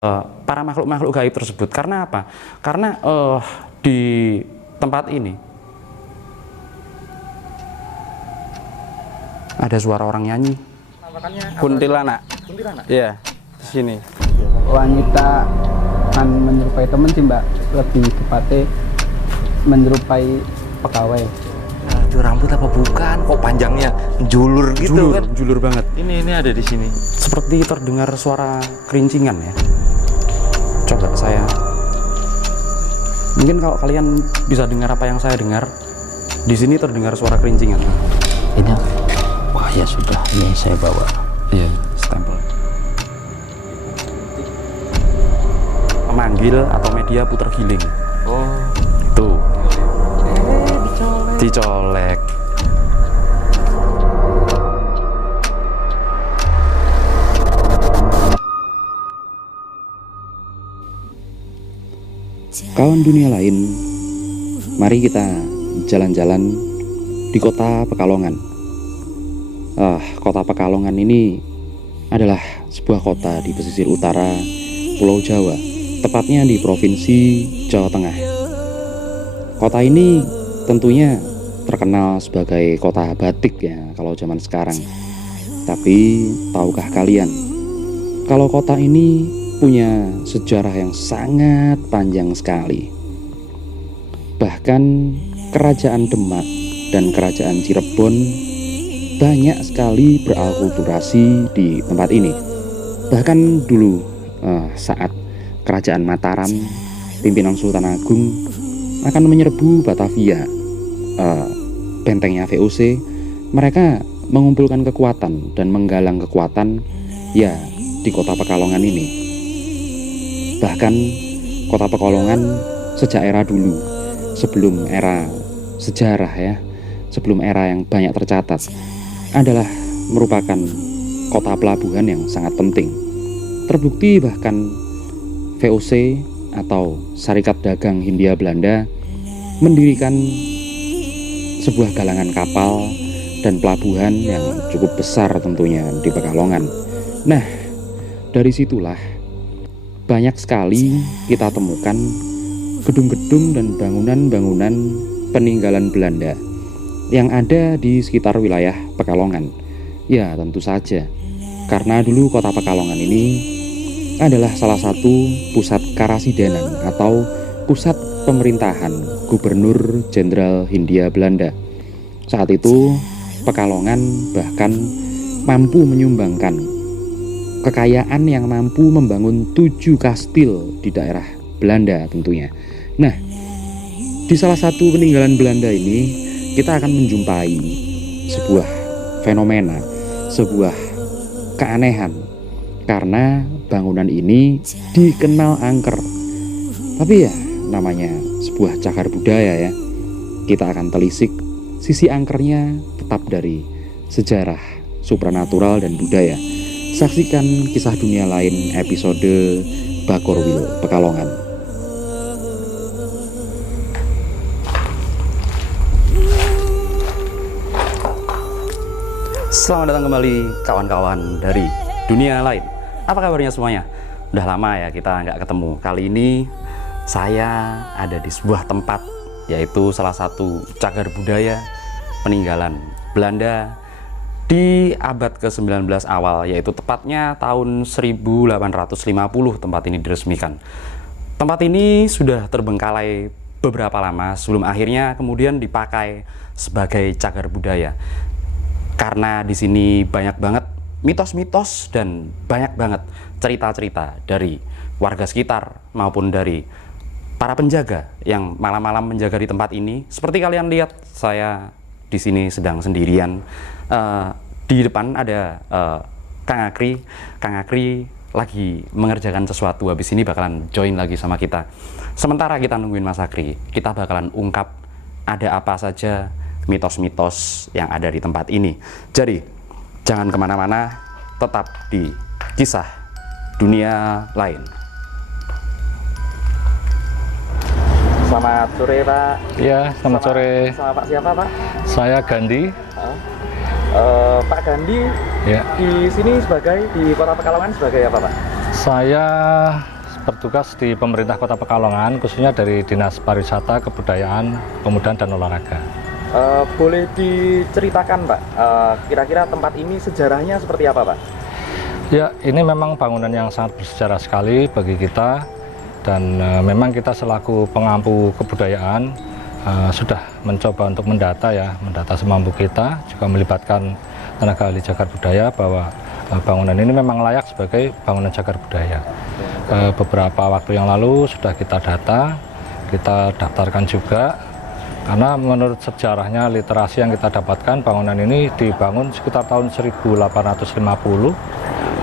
para makhluk-makhluk gaib tersebut. Karena apa? Karena di tempat ini ada suara orang nyanyi. Kuntilanak. Kuntilanak? Iya, di sini. Wanita kan menyerupai temen sih mbak, lebih tepatnya menyerupai pegawai. Nah, itu rambut apa bukan? Kok panjangnya julur gitu kan? Julur banget. Ini ada di sini. Seperti terdengar suara kerincingan ya. Coba saya. Mungkin kalau kalian bisa dengar apa yang saya dengar, di sini terdengar suara kerincingan. Ini wah ya sudah, ini saya bawa. Iya, stempel. Memanggil atau media puter giling. Oh, Tuh. Dicolek. Kawan dunia lain, mari kita jalan-jalan di kota Pekalongan. Kota Pekalongan ini adalah sebuah kota di pesisir utara Pulau Jawa, tepatnya di Provinsi Jawa Tengah. Kota ini tentunya terkenal sebagai kota batik ya kalau zaman sekarang. Tapi tahukah kalian kalau kota ini punya sejarah yang sangat panjang sekali. Bahkan kerajaan Demak dan kerajaan Cirebon banyak sekali berakulturasi di tempat ini. Bahkan dulu saat kerajaan Mataram, pimpinan Sultan Agung akan menyerbu Batavia, bentengnya VOC, mereka mengumpulkan kekuatan dan menggalang kekuatan ya di kota Pekalongan ini. Bahkan kota Pekalongan sejak era dulu, sebelum era sejarah ya, sebelum era yang banyak tercatat, adalah merupakan kota pelabuhan yang sangat penting. Terbukti bahkan VOC atau Serikat Dagang Hindia Belanda mendirikan sebuah galangan kapal dan pelabuhan yang cukup besar tentunya di Pekalongan. Nah, dari situlah banyak sekali kita temukan gedung-gedung dan bangunan-bangunan peninggalan Belanda yang ada di sekitar wilayah Pekalongan. Ya, tentu saja karena dulu kota Pekalongan ini adalah salah satu pusat karasidenan atau pusat pemerintahan Gubernur Jenderal Hindia Belanda. Saat itu Pekalongan bahkan mampu menyumbangkan kekayaan yang mampu membangun 7 kastil di daerah Belanda tentunya. Nah, di salah satu peninggalan Belanda ini kita akan menjumpai sebuah fenomena, sebuah keanehan, karena bangunan ini dikenal angker. Tapi ya namanya sebuah cagar budaya ya, kita akan telisik sisi angkernya tetap dari sejarah, supranatural dan budaya. Saksikan kisah dunia lain episode Bakorwil Pekalongan. Selamat datang kembali kawan-kawan dari dunia lain. Apa kabarnya semuanya? Udah lama ya kita nggak ketemu. Kali ini saya ada di sebuah tempat, yaitu salah satu cagar budaya peninggalan Belanda di abad ke-19 awal, yaitu tepatnya tahun 1850 tempat ini diresmikan. Tempat ini sudah terbengkalai beberapa lama sebelum akhirnya kemudian dipakai sebagai cagar budaya. Karena di sini banyak banget mitos-mitos dan banyak banget cerita-cerita dari warga sekitar maupun dari para penjaga yang malam-malam menjaga di tempat ini. Seperti kalian lihat, saya di sini sedang sendirian. Di depan ada Kang Akri. Kang Akri lagi mengerjakan sesuatu. Habis ini bakalan join lagi sama kita. Sementara kita nungguin Mas Akri, kita bakalan ungkap ada apa saja mitos-mitos yang ada di tempat ini. Jadi jangan kemana-mana, tetap di kisah dunia lain. Selamat sore Pak. Ya, selamat sore. Sama Pak siapa Pak? Saya Gandhi. Pak Gandhi Ya, di sini sebagai di Kota Pekalongan sebagai apa Pak? Saya bertugas di pemerintah Kota Pekalongan, khususnya dari Dinas Pariwisata, Kebudayaan, Pemuda dan Olahraga. Boleh diceritakan Pak, kira-kira tempat ini sejarahnya seperti apa Pak? Ya, ini memang bangunan yang sangat bersejarah sekali bagi kita, dan memang kita selaku pengampu kebudayaan sudah mencoba untuk mendata semampu kita, juga melibatkan tenaga ahli cagar budaya bahwa bangunan ini memang layak sebagai bangunan cagar budaya. Beberapa waktu yang lalu sudah kita data, kita daftarkan juga, karena menurut sejarahnya, literasi yang kita dapatkan, bangunan ini dibangun sekitar tahun 1850.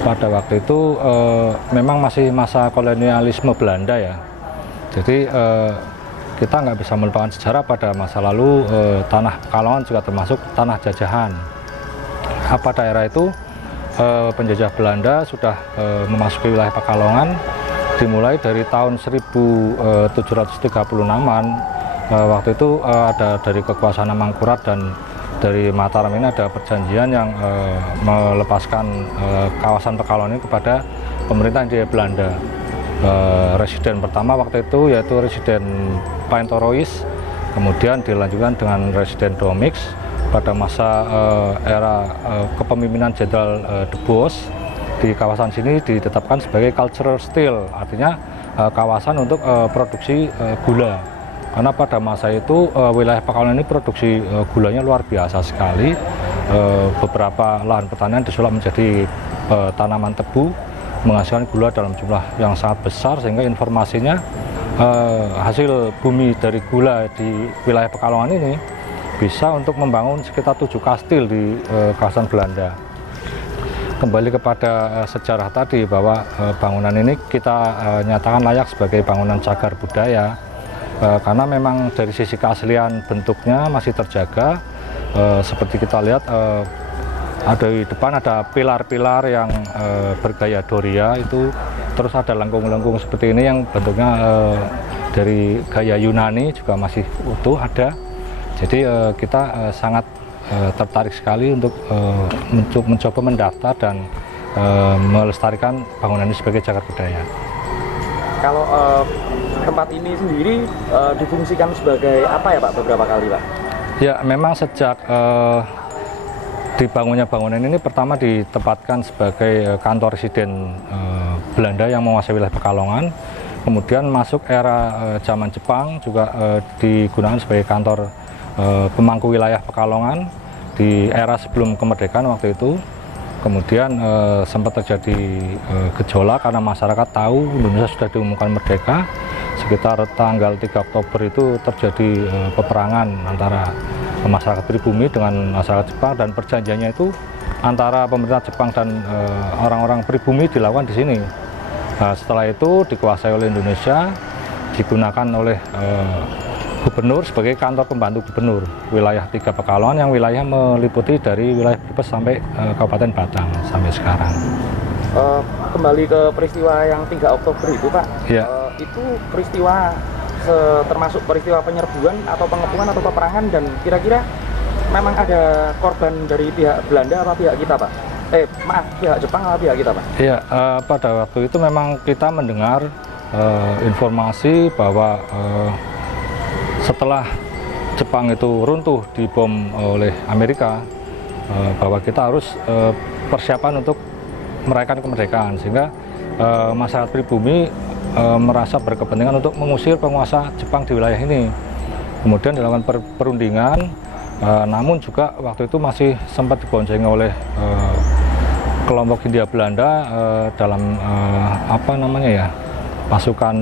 Pada waktu itu memang masih masa kolonialisme Belanda ya. Jadi kita nggak bisa melupakan sejarah pada masa lalu. Tanah Pekalongan juga termasuk tanah jajahan. Pada daerah itu penjajah Belanda sudah memasuki wilayah Pekalongan dimulai dari tahun 1736-an. Waktu itu ada dari kekuasaan Mangkurat dan dari Mataram ini ada perjanjian yang melepaskan kawasan Pekalongan ini kepada pemerintah Hindia Belanda. Residen pertama waktu itu yaitu Residen Paintorois, kemudian dilanjutkan dengan Residen Domix. Pada masa era kepemimpinan Jenderal De Bosch, di kawasan sini ditetapkan sebagai cultural steel, artinya kawasan untuk produksi gula. Karena pada masa itu wilayah Pekalongan ini produksi gulanya luar biasa sekali. Beberapa lahan pertanian disulap menjadi tanaman tebu, menghasilkan gula dalam jumlah yang sangat besar, sehingga informasinya hasil bumi dari gula di wilayah Pekalongan ini bisa untuk membangun sekitar 7 kastil di kawasan Belanda. Kembali kepada sejarah tadi bahwa bangunan ini kita nyatakan layak sebagai bangunan cagar budaya. Karena memang dari sisi keaslian bentuknya masih terjaga. Seperti kita lihat ada di depan ada pilar-pilar yang bergaya Doria itu, terus ada lengkung-lengkung seperti ini yang bentuknya dari gaya Yunani juga masih utuh ada. Jadi kita sangat tertarik sekali untuk mencoba mendaftar dan melestarikan bangunan ini sebagai cagar budaya. Kalau tempat ini sendiri difungsikan sebagai apa ya Pak beberapa kali Pak? Ya, memang sejak dibangunnya bangunan ini pertama ditempatkan sebagai kantor residen Belanda yang menguasai wilayah Pekalongan. Kemudian masuk era zaman Jepang juga digunakan sebagai kantor pemangku wilayah Pekalongan di era sebelum kemerdekaan waktu itu. Kemudian sempat terjadi gejolak karena masyarakat tahu Indonesia sudah diumumkan merdeka. Sekitar tanggal 3 Oktober itu terjadi peperangan antara masyarakat pribumi dengan masyarakat Jepang, dan perjanjiannya itu antara pemerintah Jepang dan orang-orang pribumi dilakukan di sini. Setelah itu dikuasai oleh Indonesia, digunakan oleh gubernur sebagai kantor pembantu gubernur wilayah 3 Pekalongan, yang wilayah meliputi dari wilayah Brebes sampai Kabupaten Batang sampai sekarang. Kembali ke peristiwa yang 3 Oktober itu Pak, ya. Itu peristiwa termasuk peristiwa penyerbuan atau pengepungan atau peperangan, dan kira-kira memang ada korban dari pihak Belanda apa pihak kita Pak? Pihak Jepang apa pihak kita Pak? Iya, pada waktu itu memang kita mendengar informasi bahwa setelah Jepang itu runtuh dibom oleh Amerika, bahwa kita harus persiapan untuk merayakan kemerdekaan, sehingga masyarakat pribumi merasa berkepentingan untuk mengusir penguasa Jepang di wilayah ini. Kemudian dilakukan perundingan, namun juga waktu itu masih sempat diboncengi oleh kelompok Hindia Belanda dalam pasukan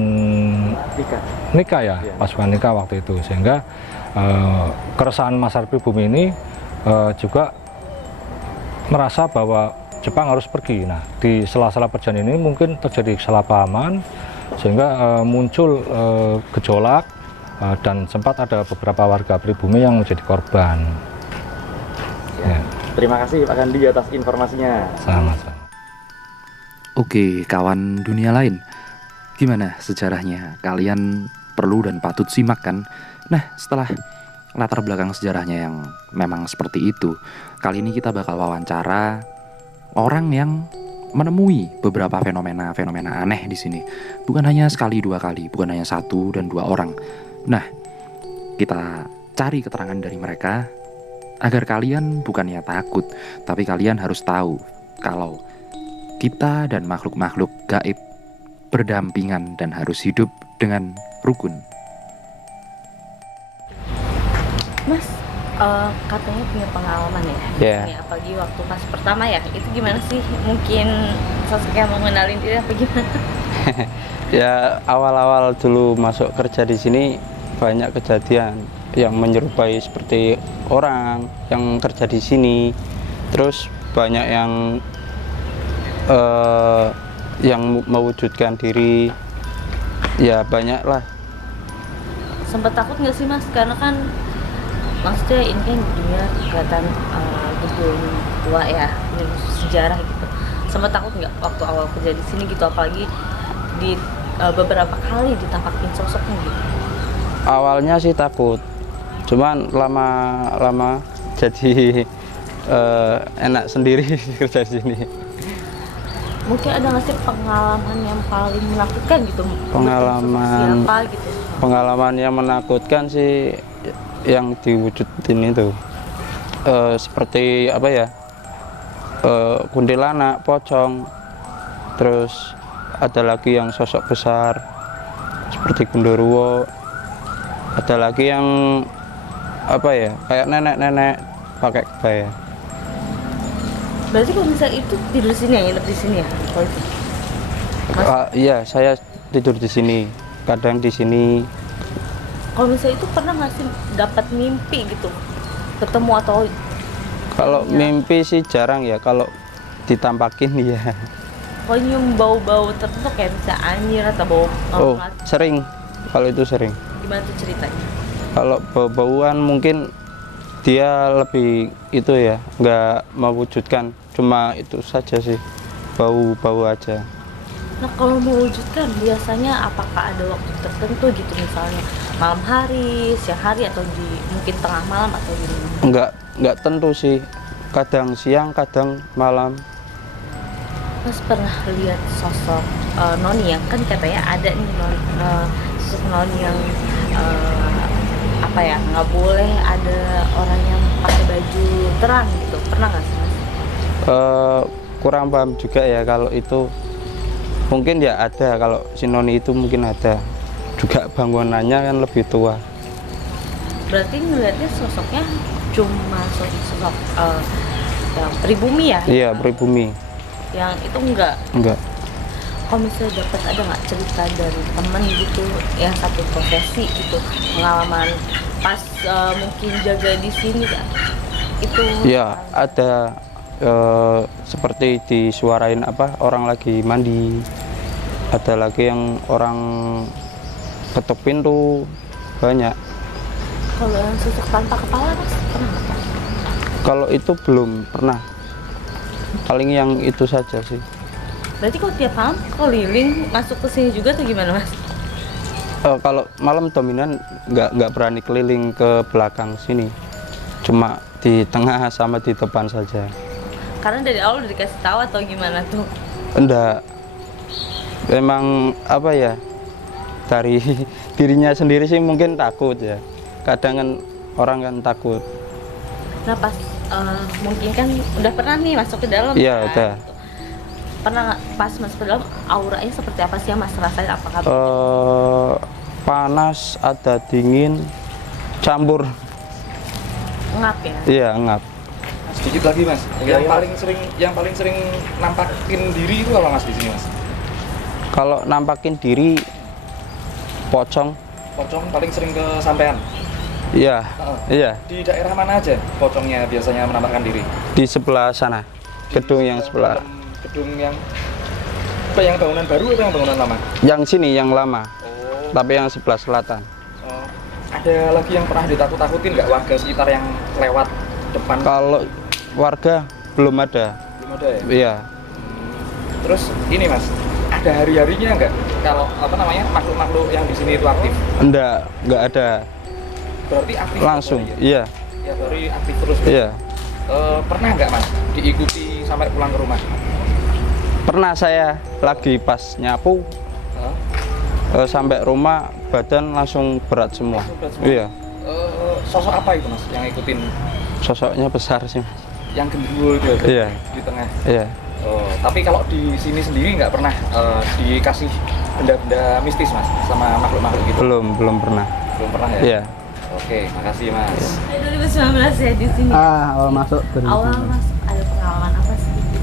Nika ya, pasukan Nika waktu itu, sehingga keresahan masyarakat pribumi ini juga merasa bahwa Jepang harus pergi. Nah, di sela-sela perjanjian ini mungkin terjadi kesalahpahaman, sehingga muncul gejolak dan sempat ada beberapa warga pribumi yang menjadi korban. Ya. Terima kasih Pak Gandhi atas informasinya. Sama-sama. Oke, kawan dunia lain, gimana sejarahnya? Kalian perlu dan patut simak kan? Nah, setelah latar belakang sejarahnya yang memang seperti itu, kali ini kita bakal wawancara orang yang menemui beberapa fenomena-fenomena aneh di sini. Bukan hanya sekali dua kali, bukan hanya satu dan dua orang. Nah, kita cari keterangan dari mereka agar kalian bukannya takut, tapi kalian harus tahu kalau kita dan makhluk-makhluk gaib berdampingan dan harus hidup dengan rukun. Mas, katanya punya pengalaman ya? Iya. Ini apalagi waktu pas pertama ya, itu gimana sih? Mungkin sosoknya mau ngenalin diri apa gimana? Ya awal-awal dulu masuk kerja di sini banyak kejadian yang menyerupai seperti orang yang kerja di sini. Terus banyak yang mewujudkan diri. Ya banyak lah. Sempet takut nggak sih Mas? Karena kan maksudnya ini kan dunia kelihatan gedung tua ya, ini sejarah gitu. Sempet takut nggak waktu awal kerja di sini gitu, apalagi di beberapa kali ditampakin sosoknya gitu? Awalnya sih takut, cuman lama-lama jadi enak sendiri kerja di sini. Mungkin ada nggak sih pengalaman yang paling menakutkan gitu? Pengalaman- Siapa gitu? Pengalaman yang menakutkan sih yang diwujudin itu seperti apa ya, kuntilanak, pocong, terus ada lagi yang sosok besar seperti Gundurwo, ada lagi yang apa ya, kayak nenek-nenek pakai kebaya. Berarti kalau misalnya itu tidur di sini ya, nginep di sini ya? Kalau itu? Mas, Iya, saya tidur di sini, kadang di sini. kalau misalnya itu pernah nggak sih dapat mimpi gitu, ketemu atau Kalau Iya. mimpi sih jarang ya, kalau ditampakin ya. kalau nyium bau-bau tertentu kayak misalnya anyir atau bau Oh, melati, sering. Kalau itu sering. gimana tuh ceritanya? Kalau bau-bauan mungkin dia lebih itu ya, nggak mewujudkan, cuma itu saja sih, bau-bau aja. Nah kalau mewujudkan biasanya apakah ada waktu tertentu gitu, misalnya malam hari, siang hari, atau di mungkin tengah malam atau gimana? Nggak tentu sih, kadang siang, kadang malam. Mas pernah lihat sosok noni yang kan katanya ada nih sosok noni yang apa ya, nggak boleh ada orang yang pakai baju terang gitu, pernah nggak sih Mas? Kurang paham juga ya kalau itu, mungkin ya ada, kalau sinoni itu mungkin ada juga, bangunannya kan lebih tua. Berarti ngelihatnya sosoknya cuma sosok yang pribumi ya? Iya, pribumi. Yang itu enggak. Kalau misalnya dapat, ada nggak cerita dari temen gitu yang satu profesi gitu, pengalaman pas mungkin jaga di sini kan? Itu Iya, ada seperti disuarain apa, orang lagi mandi. Ada lagi yang orang ketuk pintu, banyak. Kalau yang sosok tanpa kepala Mas pernah nggak? Kalau itu belum pernah. Paling yang itu saja sih. Berarti kalau tiap malam keliling masuk ke sini juga tuh gimana Mas? Kalau malam dominan nggak berani keliling ke belakang sini. Cuma di tengah sama di depan saja. Karena dari awal udah dikasih tahu atau gimana tuh? Enggak. Memang apa ya, dari dirinya sendiri sih mungkin takut ya. Kadang kan orang kan takut. Nah pas mungkin kan udah pernah nih masuk ke dalam. Iya, kan? udah. Gitu. Pernah nggak pas masuk ke dalam, auranya seperti apa sih yang Mas rasain? Apakah Panas, ada dingin, campur. ngap ya? Iya, ngap. Sedikit lagi Mas, yang paling sering nampakin diri itu apa Mas di sini Mas? Kalau nampakin diri, pocong. Pocong paling sering ke sampean. Iya, iya. Di daerah mana aja pocongnya biasanya menampakkan diri? Di sebelah sana, gedung yang sebelah. Dalam gedung yang apa, yang bangunan baru atau yang bangunan lama? Yang sini yang lama, Oh, tapi yang sebelah selatan. ada lagi yang pernah ditakut-takutin nggak warga sekitar yang lewat depan? Kalau warga belum ada. Belum ada ya? Iya. Terus ini Mas, ada hari-harinya nggak kalau apa namanya makhluk-makhluk yang di sini itu aktif? Nggak ada. Berarti aktif Langsung. tiap hari Iya, ya? Tiap hari aktif terus. iya. Pernah nggak Mas diikuti sampai pulang ke rumah? Pernah saya lagi pas nyapu sampai rumah badan langsung berat semua. Berat semua? Iya. Sosok apa itu mas yang ngikutin? Sosoknya besar sih. Yang gendruwo itu ya? Iya. Di tengah. Iya. Oh, tapi kalau di sini sendiri nggak pernah dikasih benda-benda mistis mas sama makhluk-makhluk gitu? Belum pernah. Belum pernah ya? Iya. Oke, makasih mas. 2019 ya di sini. Awal masuk Awal masuk ada pengalaman apa sih di sini?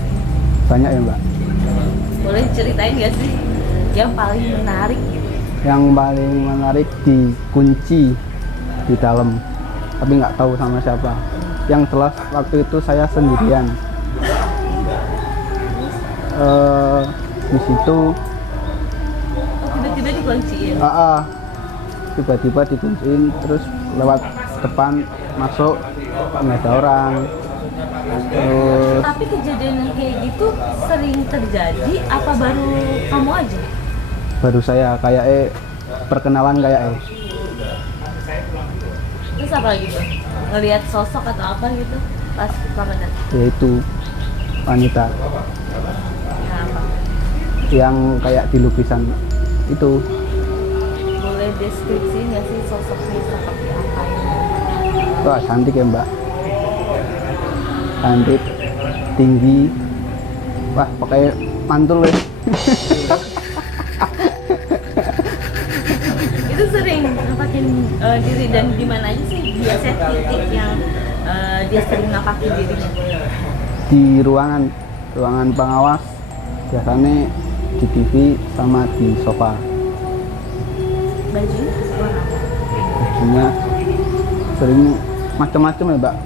banyak ya mbak. Boleh ceritain nggak sih yang paling menarik gitu? Yang paling menarik dikunci di dalam, tapi nggak tahu sama siapa. Yang jelas waktu itu saya sendirian. Di situ Tiba-tiba dikunciin. tiba-tiba dikunciin, terus lewat depan masuk nggak ada orang. Terus Tapi kejadian yang kayak gitu sering terjadi apa baru kamu aja? baru saya kayak perkenalan kayak Terus apa gitu? Ngelihat sosok atau apa gitu pas kamu datang? yaitu wanita Nah, apa? yang kayak di lukisan itu. Boleh deskripsi nggak sih sosoknya seperti apa ini? Wah, cantik ya mbak, cantik, tinggi, wah pakai mantul ya. Itu sering nampakin diri dan di mana aja sih biasanya titik yang dia sering nampakin dirinya? Di ruangan pengawas, biasanya di TV sama di sofa. Bajunya warna apa? Bajunya sering macam-macam ya mbak,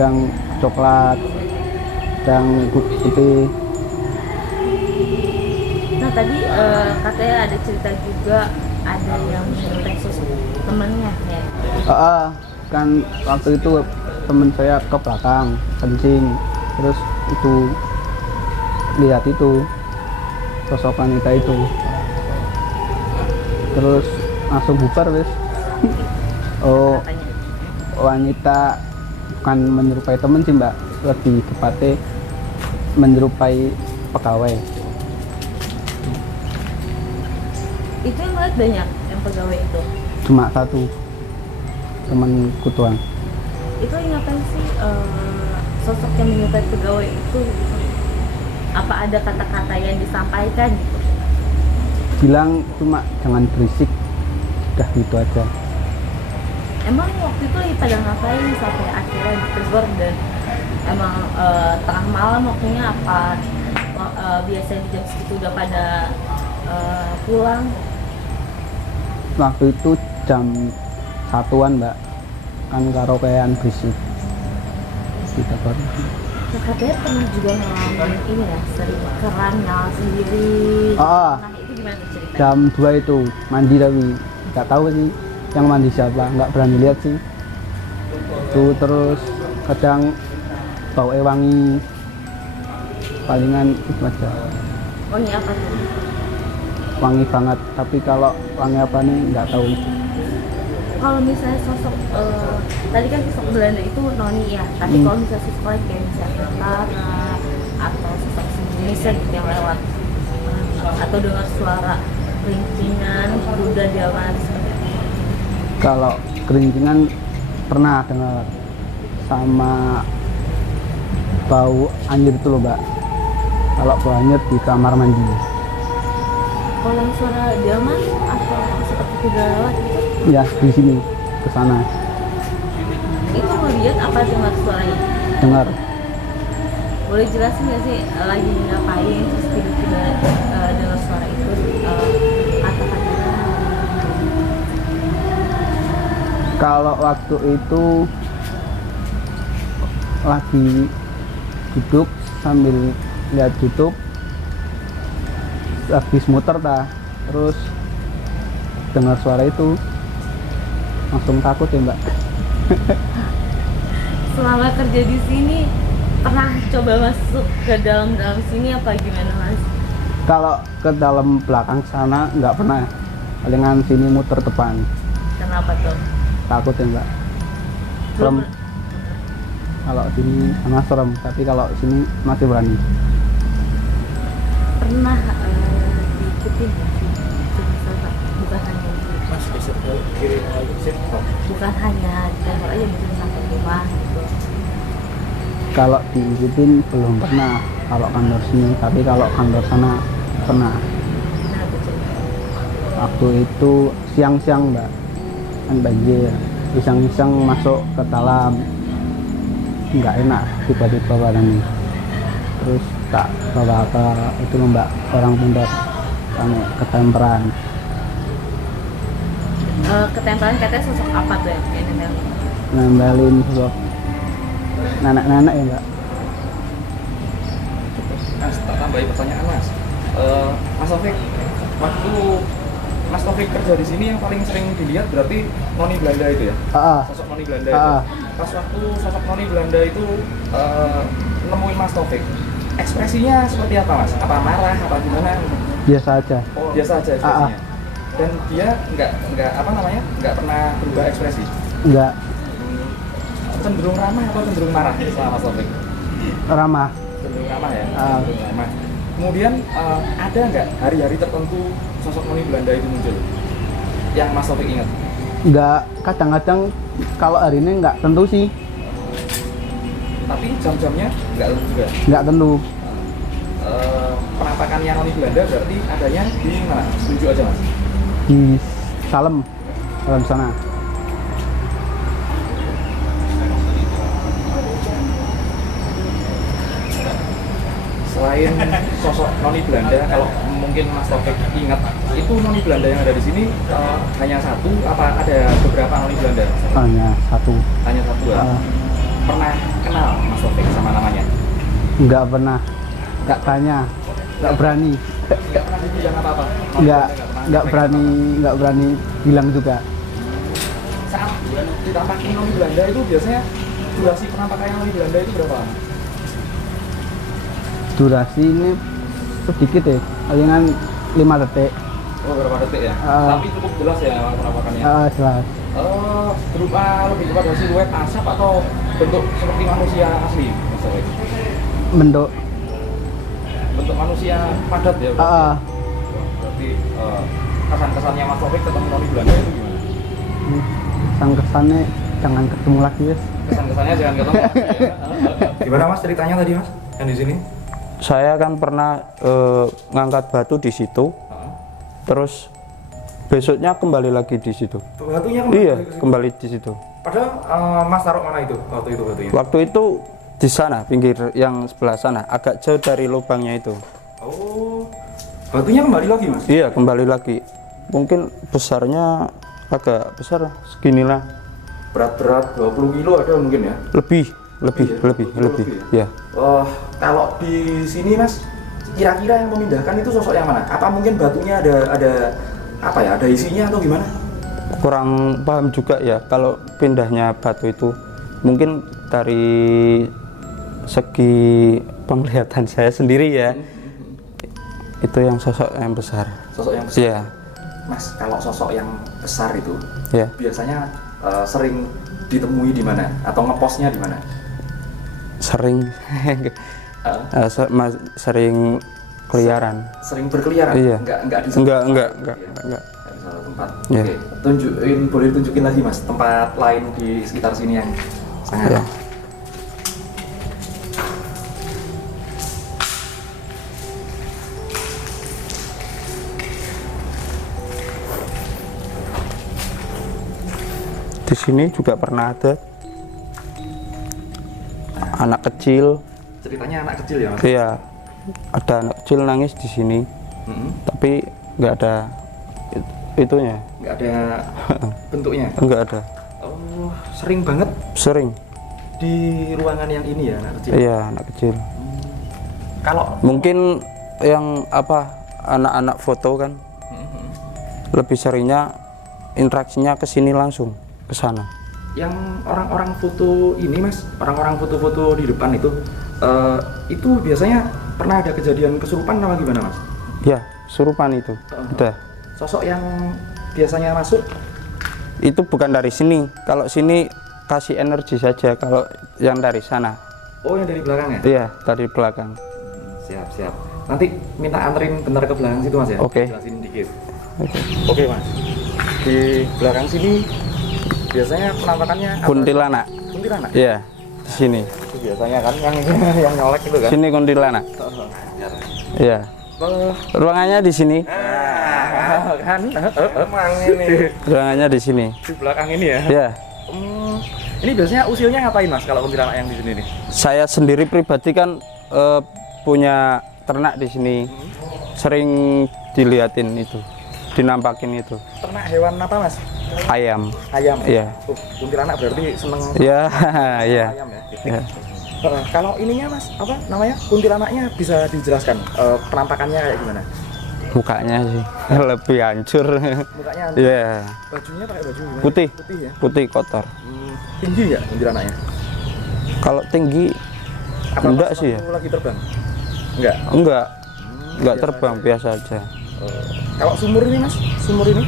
yang coklat, yang putih. Nah tadi katanya ada cerita juga ada yang menyerupai sosok temennya ya. Kan waktu itu temen saya ke belakang kencing, terus itu lihat itu sosok wanita itu, terus langsung bubar wes. Oh, Katanya. wanita bukan menyerupai temen sih mbak, lebih tepatnya menyerupai pegawai. Itu yang ngeliat banyak yang pegawai itu. Cuma satu temanku doang. Itu yang ngapain sih sosok yang menyerupai pegawai itu? Apa ada kata-kata yang disampaikan gitu? Bilang cuma jangan berisik, udah gitu aja. Emang waktu itu lagi pada ngapain sampai akhirnya ditegur dan emang tengah malam waktunya apa biasanya di jam segitu udah pada pulang? Waktu itu jam 1-an mbak, kan karaokean berisik. Ditegur. Nah, katanya pernah juga ngalamin ini ya, sering keran nyala sendiri. Nah itu gimana tuh ceritanya? Jam 2 itu mandi tapi nggak tahu sih yang mandi siapa, nggak berani lihat sih. Itu terus kadang bau wangi, palingan itu aja. Wangi apa tuh? Wangi banget, tapi kalau wangi apa nih nggak tahu. Kalau misalnya sosok tadi kan sosok Belanda itu noni ya, tapi kalau misalnya sosok lain kayak misalnya tentara atau sosok Indonesia gitu yang lewat atau dengar suara rincingan kuda jalan seperti itu. Kalau kerincingan pernah dengar, sama bau anjir itu loh mbak. Kalau bau anjir di kamar mandi. Kalau yang suara delman atau seperti kuda lewat gitu, Ya di sini ke sana itu ngeliat apa dengar suaranya? dengar. Boleh jelasin nggak sih lagi ngapain terus tiba-tiba dengar suara itu kata-katanya? Kalau waktu itu lagi duduk sambil lihat YouTube, habis muter terus dengar suara itu, langsung takut ya mbak. Selama kerja di sini pernah coba masuk ke dalam sini apa gimana mas? Kalau ke dalam belakang sana nggak pernah, palingan sini muter depan. Kenapa tuh? Takut ya mbak, serem. Kalau sini sama serem, tapi kalau sini masih berani. pernah diikutin nggak sih? Itu misal Pak, bukan hanya Mas bisa kirim bukan hanya ditembak aja mungkin sampai rumah gitu. Kalau diikutin belum pernah kalau kantor sini, tapi kalau kantor sana pernah. Gimana tuh ceritanya? Waktu itu siang-siang mbak, kan banjir, iseng-iseng masuk ke dalam, nggak enak tiba-tiba barangnya. Terus tak bawa ke itu loh mbak, orang pondok, kami ketemperan. Ketempelan katanya sosok apa tuh yang kayak nempel? Nempelin sosok nenek-nenek ya mbak. Mas, tak tambahin pertanyaan Mas. Mas Taufik, waktu Mas Taufik kerja di sini yang paling sering dilihat berarti noni Belanda itu ya? Sosok noni Belanda itu. Pas waktu sosok noni Belanda itu nemuin Mas Taufik, ekspresinya seperti apa Mas? Apa marah? Apa gimana? Biasa aja. Oh, biasa aja ekspresinya. Dan dia nggak apa namanya? Nggak pernah berubah ekspresi. Nggak Cenderung ramah atau cenderung marah sama Mas Taufik? ramah. Cenderung ramah ya. Cenderung ramah. Kemudian ada nggak hari-hari tertentu sosok noni Belanda itu muncul yang Mas Taufik ingat? Nggak, kadang-kadang kalau hari ini nggak tentu sih, Tapi jam-jamnya nggak tentu juga. nggak tentu. Penampakannya noni Belanda berarti adanya di mana? Setuju aja Mas. Di Salem, dalam sana. Selain sosok noni Belanda, kalau mungkin Mas Taufik ingat, itu noni Belanda yang ada di sini hanya satu, apa ada beberapa noni Belanda? Hanya satu. Hanya satu ya. Pernah kenal Mas Taufik sama namanya? Nggak pernah, nggak tanya, nggak berani, Nggak pernah dibilang apa-apa? nggak berani bilang juga. Saat ditampakin noni Belanda itu biasanya durasi penampakan noni Belanda itu berapa lama? Durasi ini sedikit ya, palingan 5 detik. Oh, berapa detik ya? Tapi cukup jelas ya penampakannya. Jelas. Berupa lebih kepada siluet asap atau bentuk seperti manusia asli, Mas Taufik? Bentuk. Bentuk manusia padat ya? Berarti kesan-kesannya Mas Taufik ketemu noni Belanda itu gimana? Kesan-kesannya jangan ketemu lagi ya. Kesan-kesannya jangan ketemu lagi ya? Gimana Mas ceritanya tadi Mas, yang di sini? Saya kan pernah ngangkat batu di situ, terus besoknya kembali lagi di situ. Batunya kembali? Iya, kembali di situ. Padahal Mas taruh mana itu waktu itu batunya? Waktu itu di sana, pinggir yang sebelah sana, agak jauh dari lubangnya itu. Oh, batunya kembali lagi Mas? Iya, kembali lagi. Mungkin besarnya agak besar, seginilah. Berat-berat 20 kilo ada mungkin ya? Lebih ya. Kalau di sini Mas, kira-kira yang memindahkan itu sosok yang mana? Apa mungkin batunya ada apa ya? Ada isinya atau gimana? Kurang paham juga ya kalau pindahnya batu itu. Mungkin dari segi penglihatan saya sendiri ya, itu yang sosok yang besar. Sosok yang besar? Iya. Mas, kalau sosok yang besar itu Ya. biasanya sering ditemui di mana? Atau ngepostnya di mana? Sering sering keliaran. Sering berkeliaran? Iya. Enggak di satu Enggak. di satu tempat. Iya. Oke, boleh tunjukin lagi Mas tempat lain di sekitar sini yang sangat Ya. Di sini juga pernah ada anak kecil. Ceritanya anak kecil ya Mas? Iya, ada anak kecil nangis di sini, tapi nggak ada itunya. Nggak ada bentuknya? Nggak ada. Oh, sering banget Sering. di ruangan yang ini ya anak kecil? Iya, anak kecil. Kalau Mungkin yang apa anak-anak foto kan lebih seringnya interaksinya ke sini langsung, ke sana. yang orang-orang foto ini Mas, orang-orang foto-foto di depan itu biasanya pernah ada kejadian kesurupan atau gimana Mas? Ya, surupan itu. Udah. Sosok yang biasanya masuk Itu bukan dari sini. Kalau sini kasih energi saja. Kalau yang dari sana. Oh, yang dari belakang ya? Iya, dari belakang. Siap. Nanti minta anterin bentar ke belakang situ Mas ya. Oke. Jelasin dikit. Oke. Oke Mas. Di belakang sini biasanya penampakannya apa? Kuntilanak. Kuntilanak. Iya, di sini. Itu biasanya kan yang yang nyolek itu kan. Sini kuntilanak. Iya. Ruangannya di sini. Kan emang ini Ruangannya di sini. di belakang ini ya. Ya. Ini biasanya usilnya ngapain Mas kalau kuntilanak yang di sini nih? Saya sendiri pribadi kan punya ternak di sini. Sering diliatin itu, dinampakin itu. Ternak hewan apa Mas? Ayam. Ayam. Iya. Kuntilanak berarti seneng Ya, iya. ayam ya. Ya. Kalau ininya Mas, apa namanya? Kuntilanaknya bisa dijelaskan penampakannya kayak gimana? Mukanya sih lebih hancur. Mukanya Iya. bajunya pakai baju gimana? Putih. Putih ya. Putih kotor. Tinggi nggak kuntilanaknya? Kalau tinggi Apa enggak pas sih ya? waktu lagi terbang? Enggak. Enggak biasa terbang, biasa aja. Kalau sumur ini Mas, sumur ini?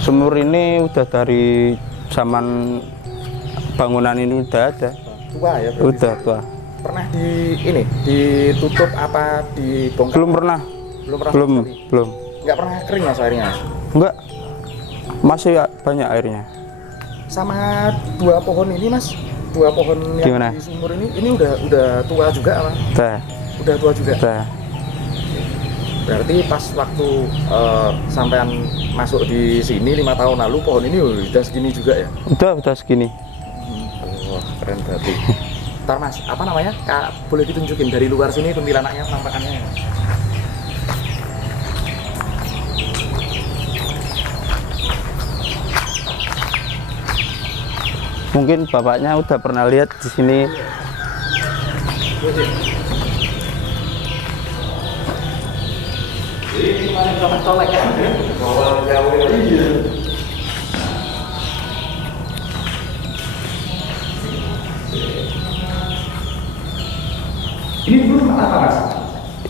Sumur ini udah dari zaman bangunan ini udah ada. Tua ya berarti? Udah tua. Pernah ditutup apa dibongkar? Belum pernah. Belum pernah Belum, sekali? belum. Nggak pernah kering Mas airnya Mas? Enggak. Masih banyak airnya. Sama dua pohon ini Mas, dua pohon yang Gimana? di sumur ini udah tua juga apa? Udah tua juga. Udah. Berarti pas waktu sampean masuk di sini 5 tahun lalu pohon ini udah segini juga ya? Udah segini. Wah keren berarti. Ntar Mas, apa namanya? Boleh ditunjukin dari luar sini kuntilanaknya penampakannya? Mungkin bapaknya udah pernah lihat di sini. Ini dulu tempat apa Mas?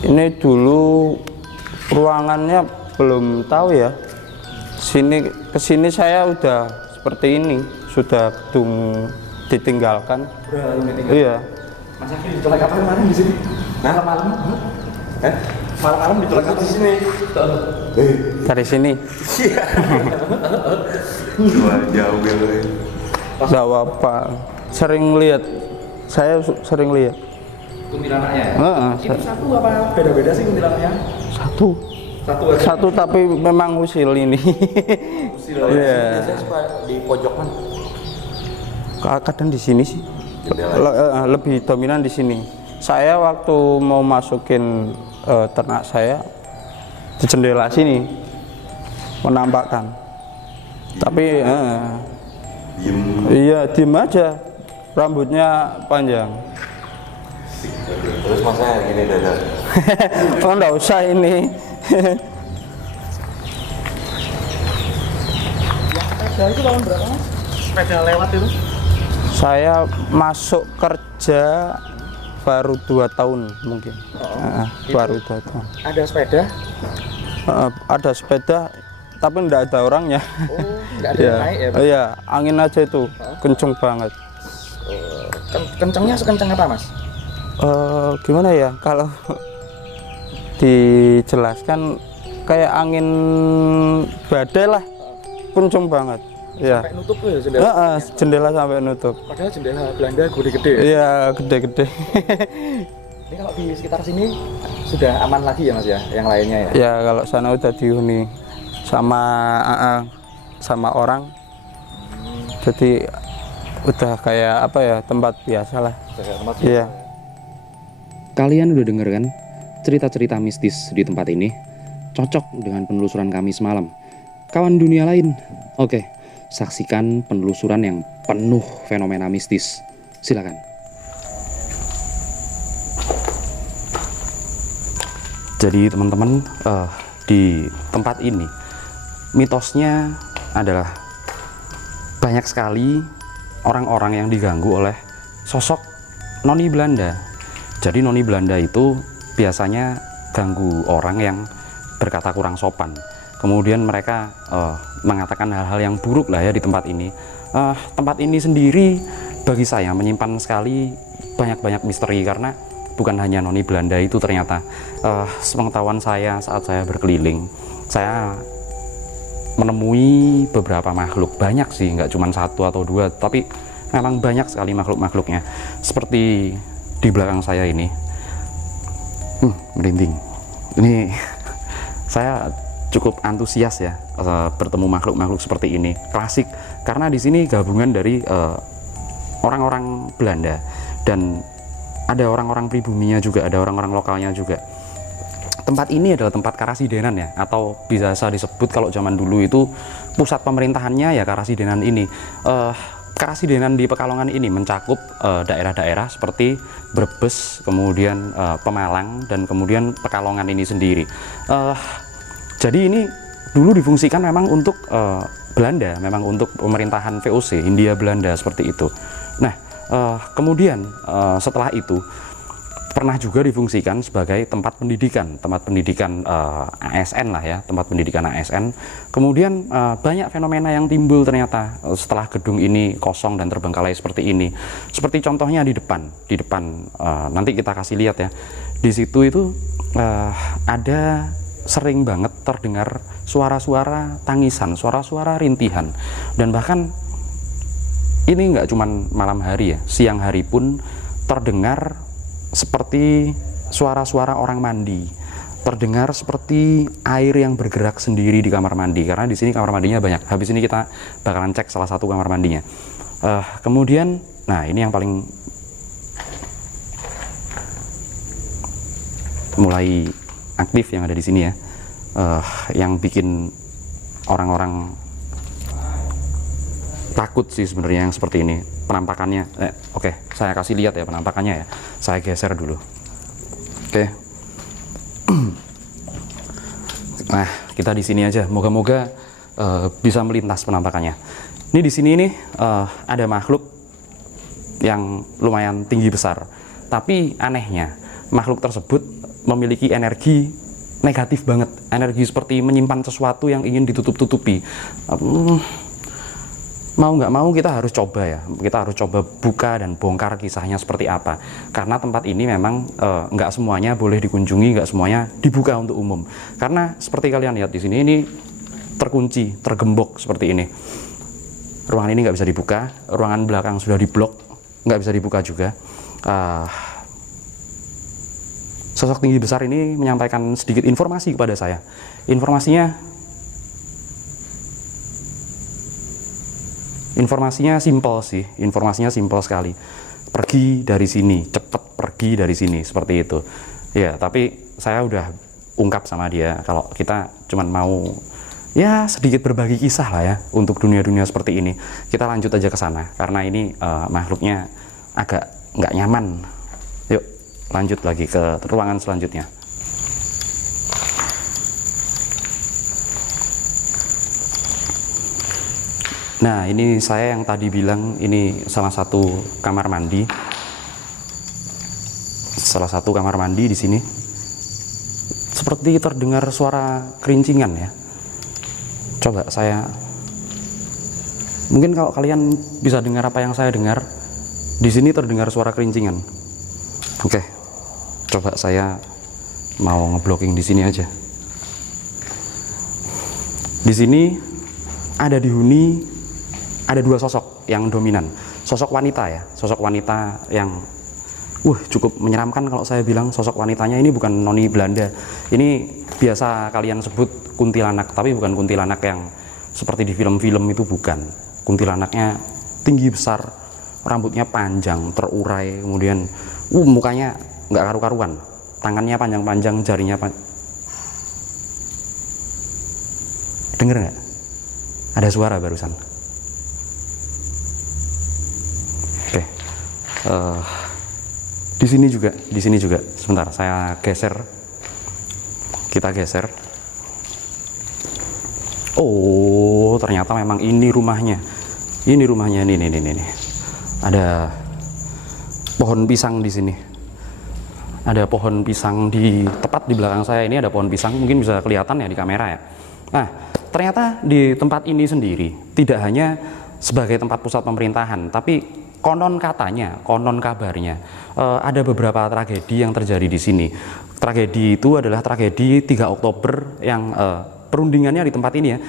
Ini dulu ruangannya belum tahu ya. Kesini saya udah seperti ini, sudah gedung ditinggalkan. Iya. Mas Afri dicolek apa kemarin di sini? Malam-malam? Malam-malam dicolek apa di sini? Dari sini. Jauh gitu. Gak apa. Sering lihat. Saya sering lihat. Kuntilanaknya ya? Heeh, Itu satu apa beda-beda sih kuntilanaknya? satu. Satu aja? Satu tapi memang usil ini. Iya. Biasanya suka di pojok mana? Kadang di sini sih. Lebih dominan di sini. Saya waktu mau masukin ternak saya di jendela sini menampakkan. Tapi iya diem aja. Rambutnya panjang. Terus masanya gini dada. Oh enggak usah ini. Sepeda itu tahun berapa Mas? Sepeda lewat itu? Saya masuk kerja baru 2 tahun mungkin. Baru 2 tahun. Ada sepeda? Ada sepeda tapi enggak ada orangnya. Oh, nggak ada yang naik ya? Iya, angin aja itu. Kenceng banget. Kencengnya sekenceng apa Mas? Gimana ya kalau dijelaskan kayak angin badai lah, kenceng banget. Iya. Sampai nutup tuh ya jendela? Jendela sampai nutup. Padahal jendela Belanda gede-gede ya? Iya, gede-gede. Ini kalau di sekitar sini sudah aman lagi ya Mas ya, yang lainnya ya? Ya kalau sana udah dihuni sama orang, jadi udah kayak apa ya, tempat biasa lah. Iya. Kalian udah denger kan cerita-cerita mistis di tempat ini? Cocok dengan penelusuran kami semalam. Kawan dunia lain. Oke, saksikan penelusuran yang penuh fenomena mistis. Silakan. Jadi teman-teman, di tempat ini mitosnya adalah banyak sekali orang-orang yang diganggu oleh sosok noni Belanda. Jadi noni Belanda itu biasanya ganggu orang yang berkata kurang sopan. Kemudian mereka mengatakan hal-hal yang buruk lah ya di tempat ini. Tempat ini sendiri bagi saya menyimpan sekali banyak-banyak misteri karena bukan hanya noni Belanda itu ternyata. Sepengetahuan saya saat saya berkeliling, saya menemui beberapa makhluk, banyak sih, nggak cuma satu atau dua, tapi memang banyak sekali makhluk-makhluknya. Seperti di belakang saya ini, merinding. Ini saya cukup antusias ya bertemu makhluk-makhluk seperti ini, klasik, karena di sini gabungan dari orang-orang Belanda dan ada orang-orang pribuminya juga, ada orang-orang lokalnya juga. Tempat ini adalah tempat Karasidenan ya, atau bisa disebut kalau zaman dulu itu pusat pemerintahannya ya Karasidenan ini. Karasidenan di Pekalongan ini mencakup daerah-daerah seperti Brebes, kemudian Pemalang, dan kemudian Pekalongan ini sendiri. Jadi ini dulu difungsikan memang untuk Belanda, memang untuk pemerintahan VOC, Hindia Belanda seperti itu. Nah, kemudian setelah itu pernah juga difungsikan sebagai tempat pendidikan ASN lah ya, tempat pendidikan ASN. Kemudian banyak fenomena yang timbul ternyata setelah gedung ini kosong dan terbengkalai seperti ini. Seperti contohnya di depan nanti kita kasih lihat ya. Di situ itu ada sering banget terdengar suara-suara tangisan, suara-suara rintihan, dan bahkan ini nggak cuman malam hari ya, siang hari pun terdengar seperti suara-suara orang mandi, terdengar seperti air yang bergerak sendiri di kamar mandi, karena di sini kamar mandinya banyak. Habis ini kita bakalan cek salah satu kamar mandinya. Kemudian, nah ini yang paling mulai aktif yang ada di sini ya, yang bikin orang-orang takut sih sebenarnya yang seperti ini penampakannya. Oke, saya kasih lihat ya penampakannya ya. Saya geser dulu. Oke. Nah, kita di sini aja. Moga-moga bisa melintas penampakannya. Ini di sini nih ada makhluk yang lumayan tinggi besar. Tapi anehnya makhluk tersebut memiliki energi negatif banget. Energi seperti menyimpan sesuatu yang ingin ditutup-tutupi. Mau nggak mau kita harus coba ya, kita harus coba buka dan bongkar kisahnya seperti apa, karena tempat ini memang nggak semuanya boleh dikunjungi, nggak semuanya dibuka untuk umum, karena seperti kalian lihat di sini ini terkunci, tergembok seperti ini. Ruangan ini nggak bisa dibuka, ruangan belakang sudah diblok, nggak bisa dibuka juga. Sosok tinggi besar ini menyampaikan sedikit informasi kepada saya. Informasinya simpel sih, informasinya simpel sekali. Pergi dari sini, cepet pergi dari sini, seperti itu. Ya, tapi saya udah ungkap sama dia kalau kita cuman mau ya sedikit berbagi kisah lah ya untuk dunia-dunia seperti ini. Kita lanjut aja ke sana karena ini makhluknya agak nggak nyaman. Yuk, lanjut lagi ke ruangan selanjutnya. Nah, ini saya yang tadi bilang ini salah satu kamar mandi. Salah satu kamar mandi di sini. Seperti terdengar suara kerincingan ya. Coba saya, mungkin kalau kalian bisa dengar apa yang saya dengar, di sini terdengar suara kerincingan. Oke, coba saya mau ngeblocking di sini aja. Di sini ada dihuni. Ada dua sosok yang dominan, sosok wanita ya, sosok wanita yang cukup menyeramkan. Kalau saya bilang sosok wanitanya ini bukan noni Belanda, ini biasa kalian sebut kuntilanak, tapi bukan kuntilanak yang seperti di film-film itu, bukan. Kuntilanaknya tinggi besar, rambutnya panjang, terurai, kemudian mukanya nggak karu-karuan, tangannya panjang-panjang, jarinya Denger nggak? Ada suara barusan. Di sini juga. Sebentar, saya geser. Kita geser. Oh, ternyata memang ini rumahnya. Ini rumahnya, ini. Ada pohon pisang di sini. Ada pohon pisang tepat di belakang saya ini ada pohon pisang. Mungkin bisa kelihatan ya di kamera ya. Nah, ternyata di tempat ini sendiri tidak hanya sebagai tempat pusat pemerintahan, tapi konon katanya, konon kabarnya, ada beberapa tragedi yang terjadi di sini. Tragedi itu adalah tragedi 3 Oktober yang perundingannya di tempat ini ya,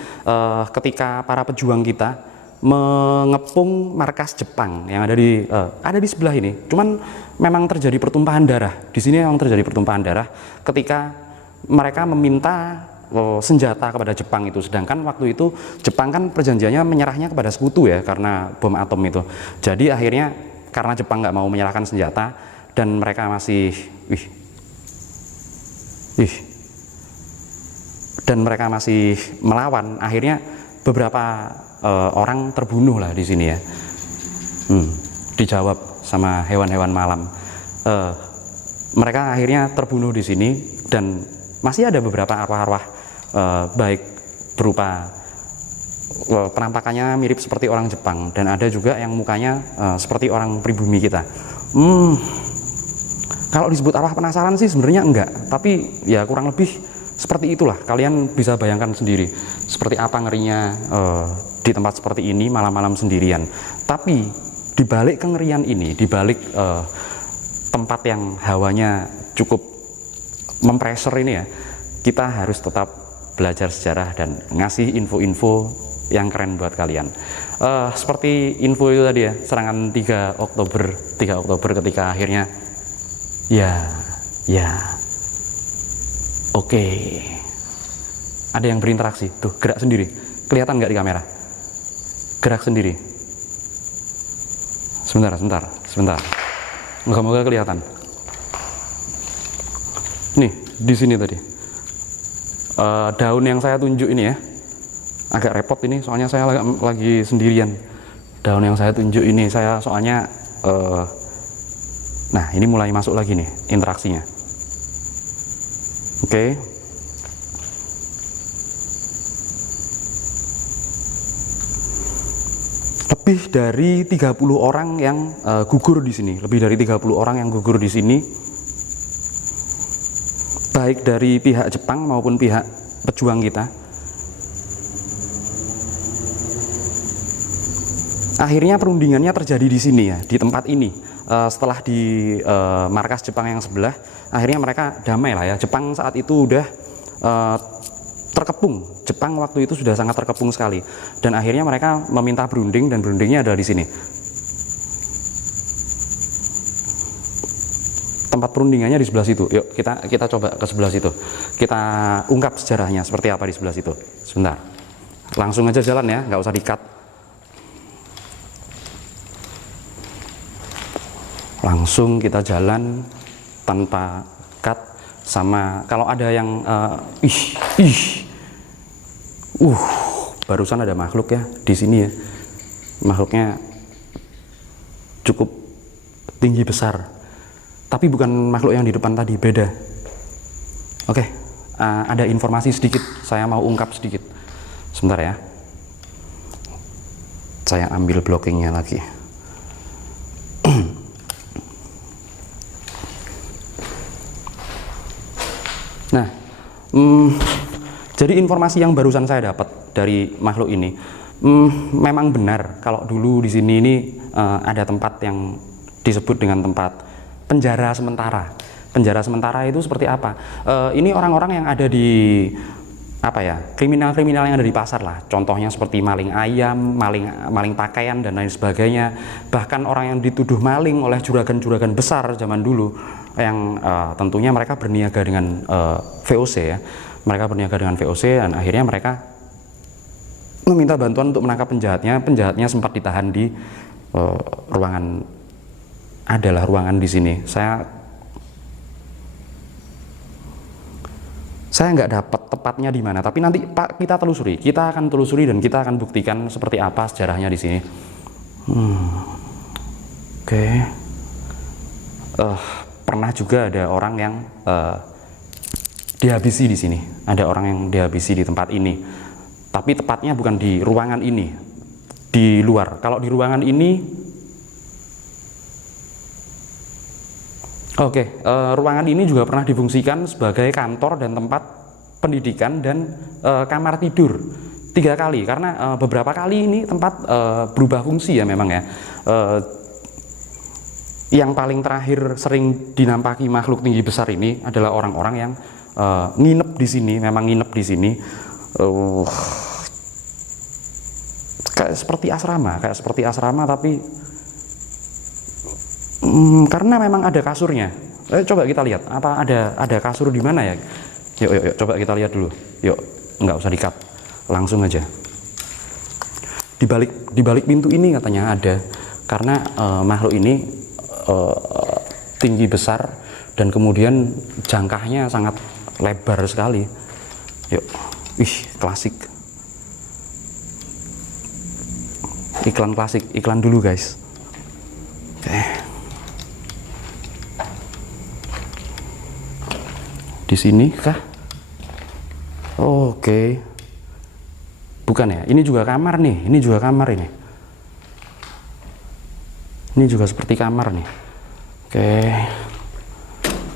ketika para pejuang kita mengepung markas Jepang yang ada di sebelah ini. Cuman memang terjadi pertumpahan darah. Di sini memang terjadi pertumpahan darah ketika mereka meminta senjata kepada Jepang itu. Sedangkan waktu itu Jepang kan perjanjiannya menyerahnya kepada sekutu ya, karena bom atom itu. Jadi akhirnya karena Jepang nggak mau menyerahkan senjata dan mereka masih melawan, akhirnya beberapa orang terbunuh lah di sini ya. Dijawab sama hewan-hewan malam. Mereka akhirnya terbunuh di sini dan masih ada beberapa arwah-arwah baik berupa penampakannya mirip seperti orang Jepang dan ada juga yang mukanya seperti orang pribumi kita. Kalau disebut arwah penasaran sih sebenarnya enggak, tapi ya kurang lebih seperti itulah. Kalian bisa bayangkan sendiri seperti apa ngerinya di tempat seperti ini malam-malam sendirian. Tapi di balik kengerian ini, di balik tempat yang hawanya cukup mempressure ini ya, kita harus tetap belajar sejarah dan ngasih info-info yang keren buat kalian. Seperti info itu tadi ya, serangan 3 Oktober ketika akhirnya oke. Ada yang berinteraksi, tuh gerak sendiri, kelihatan nggak di kamera? Gerak sendiri. Sebentar. Moga-moga kelihatan. Nih, di sini tadi. Daun yang saya tunjuk ini ya, agak repot ini, soalnya saya lagi sendirian. Daun yang saya tunjuk ini, saya soalnya, nah ini mulai masuk lagi nih interaksinya. Oke. Lebih dari 30 orang yang gugur di sini, baik dari pihak Jepang maupun pihak pejuang kita. Akhirnya perundingannya terjadi di sini ya, di tempat ini. Setelah di markas Jepang yang sebelah, akhirnya mereka damai lah ya. Jepang saat itu udah terkepung. Jepang waktu itu sudah sangat terkepung sekali. Dan akhirnya mereka meminta berunding dan berundingnya ada di sini. Tempat perundingannya di sebelah situ. Yuk kita coba ke sebelah situ. Kita ungkap sejarahnya seperti apa di sebelah situ. Sebentar. Langsung aja jalan ya, nggak usah di-cut. Langsung kita jalan tanpa cut. Sama kalau ada yang barusan ada makhluk ya di sini ya. Makhluknya cukup tinggi besar. Tapi bukan makhluk yang di depan tadi, beda. Oke, ada informasi sedikit, saya mau ungkap sedikit. Sebentar ya. Saya ambil blockingnya lagi. Nah, jadi informasi yang barusan saya dapat dari makhluk ini, memang benar kalau dulu di sini ini ada tempat yang disebut dengan tempat penjara sementara. Penjara sementara itu seperti apa? Ini orang-orang yang ada di kriminal-kriminal yang ada di pasar lah. Contohnya seperti maling ayam, maling pakaian dan lain sebagainya. Bahkan orang yang dituduh maling oleh juragan-juragan besar zaman dulu, yang tentunya mereka berniaga dengan VOC ya. Mereka berniaga dengan VOC dan akhirnya mereka meminta bantuan untuk menangkap penjahatnya. Penjahatnya sempat ditahan di ruangan. Adalah ruangan di sini. Saya nggak dapat tepatnya di mana, tapi nanti kita telusuri. Kita akan telusuri dan kita akan buktikan seperti apa sejarahnya di sini. Oke. Pernah juga ada orang yang dihabisi di sini. Ada orang yang dihabisi di tempat ini. Tapi tepatnya bukan di ruangan ini, di luar. Kalau di ruangan ini, ruangan ini juga pernah difungsikan sebagai kantor dan tempat pendidikan dan kamar tidur 3 kali, karena beberapa kali ini tempat berubah fungsi ya memang ya. yang paling terakhir sering dinampaki makhluk tinggi besar ini adalah orang-orang yang nginep di sini, memang nginep di sini, kayak seperti asrama tapi karena memang ada kasurnya. Coba kita lihat, apa ada kasur di mana ya? Yuk, coba kita lihat dulu. Yuk, nggak usah di-cut, langsung aja. Di balik pintu ini katanya ada, karena makhluk ini tinggi besar dan kemudian jangkahnya sangat lebar sekali. Yuk, klasik. Iklan klasik, iklan dulu guys. Oke. Di sini kah? Oke. Bukan ya? Ini juga kamar nih. Ini juga kamar ini. Ini juga seperti kamar nih. Oke.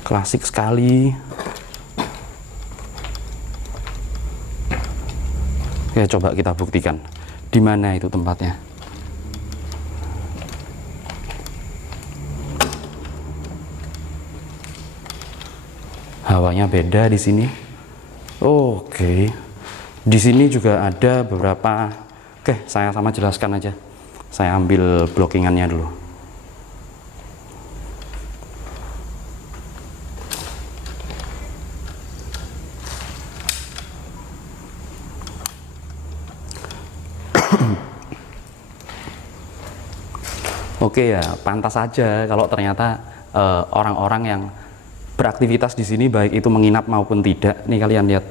Klasik sekali. Oke, coba kita buktikan. Di mana itu tempatnya? Hawanya beda di sini. Oke. Di sini juga ada beberapa. Oke, saya sama jelaskan aja. Saya ambil blockingannya dulu. Oke ya, pantas saja kalau ternyata orang-orang yang beraktivitas di sini baik itu menginap maupun tidak. Nih kalian lihat.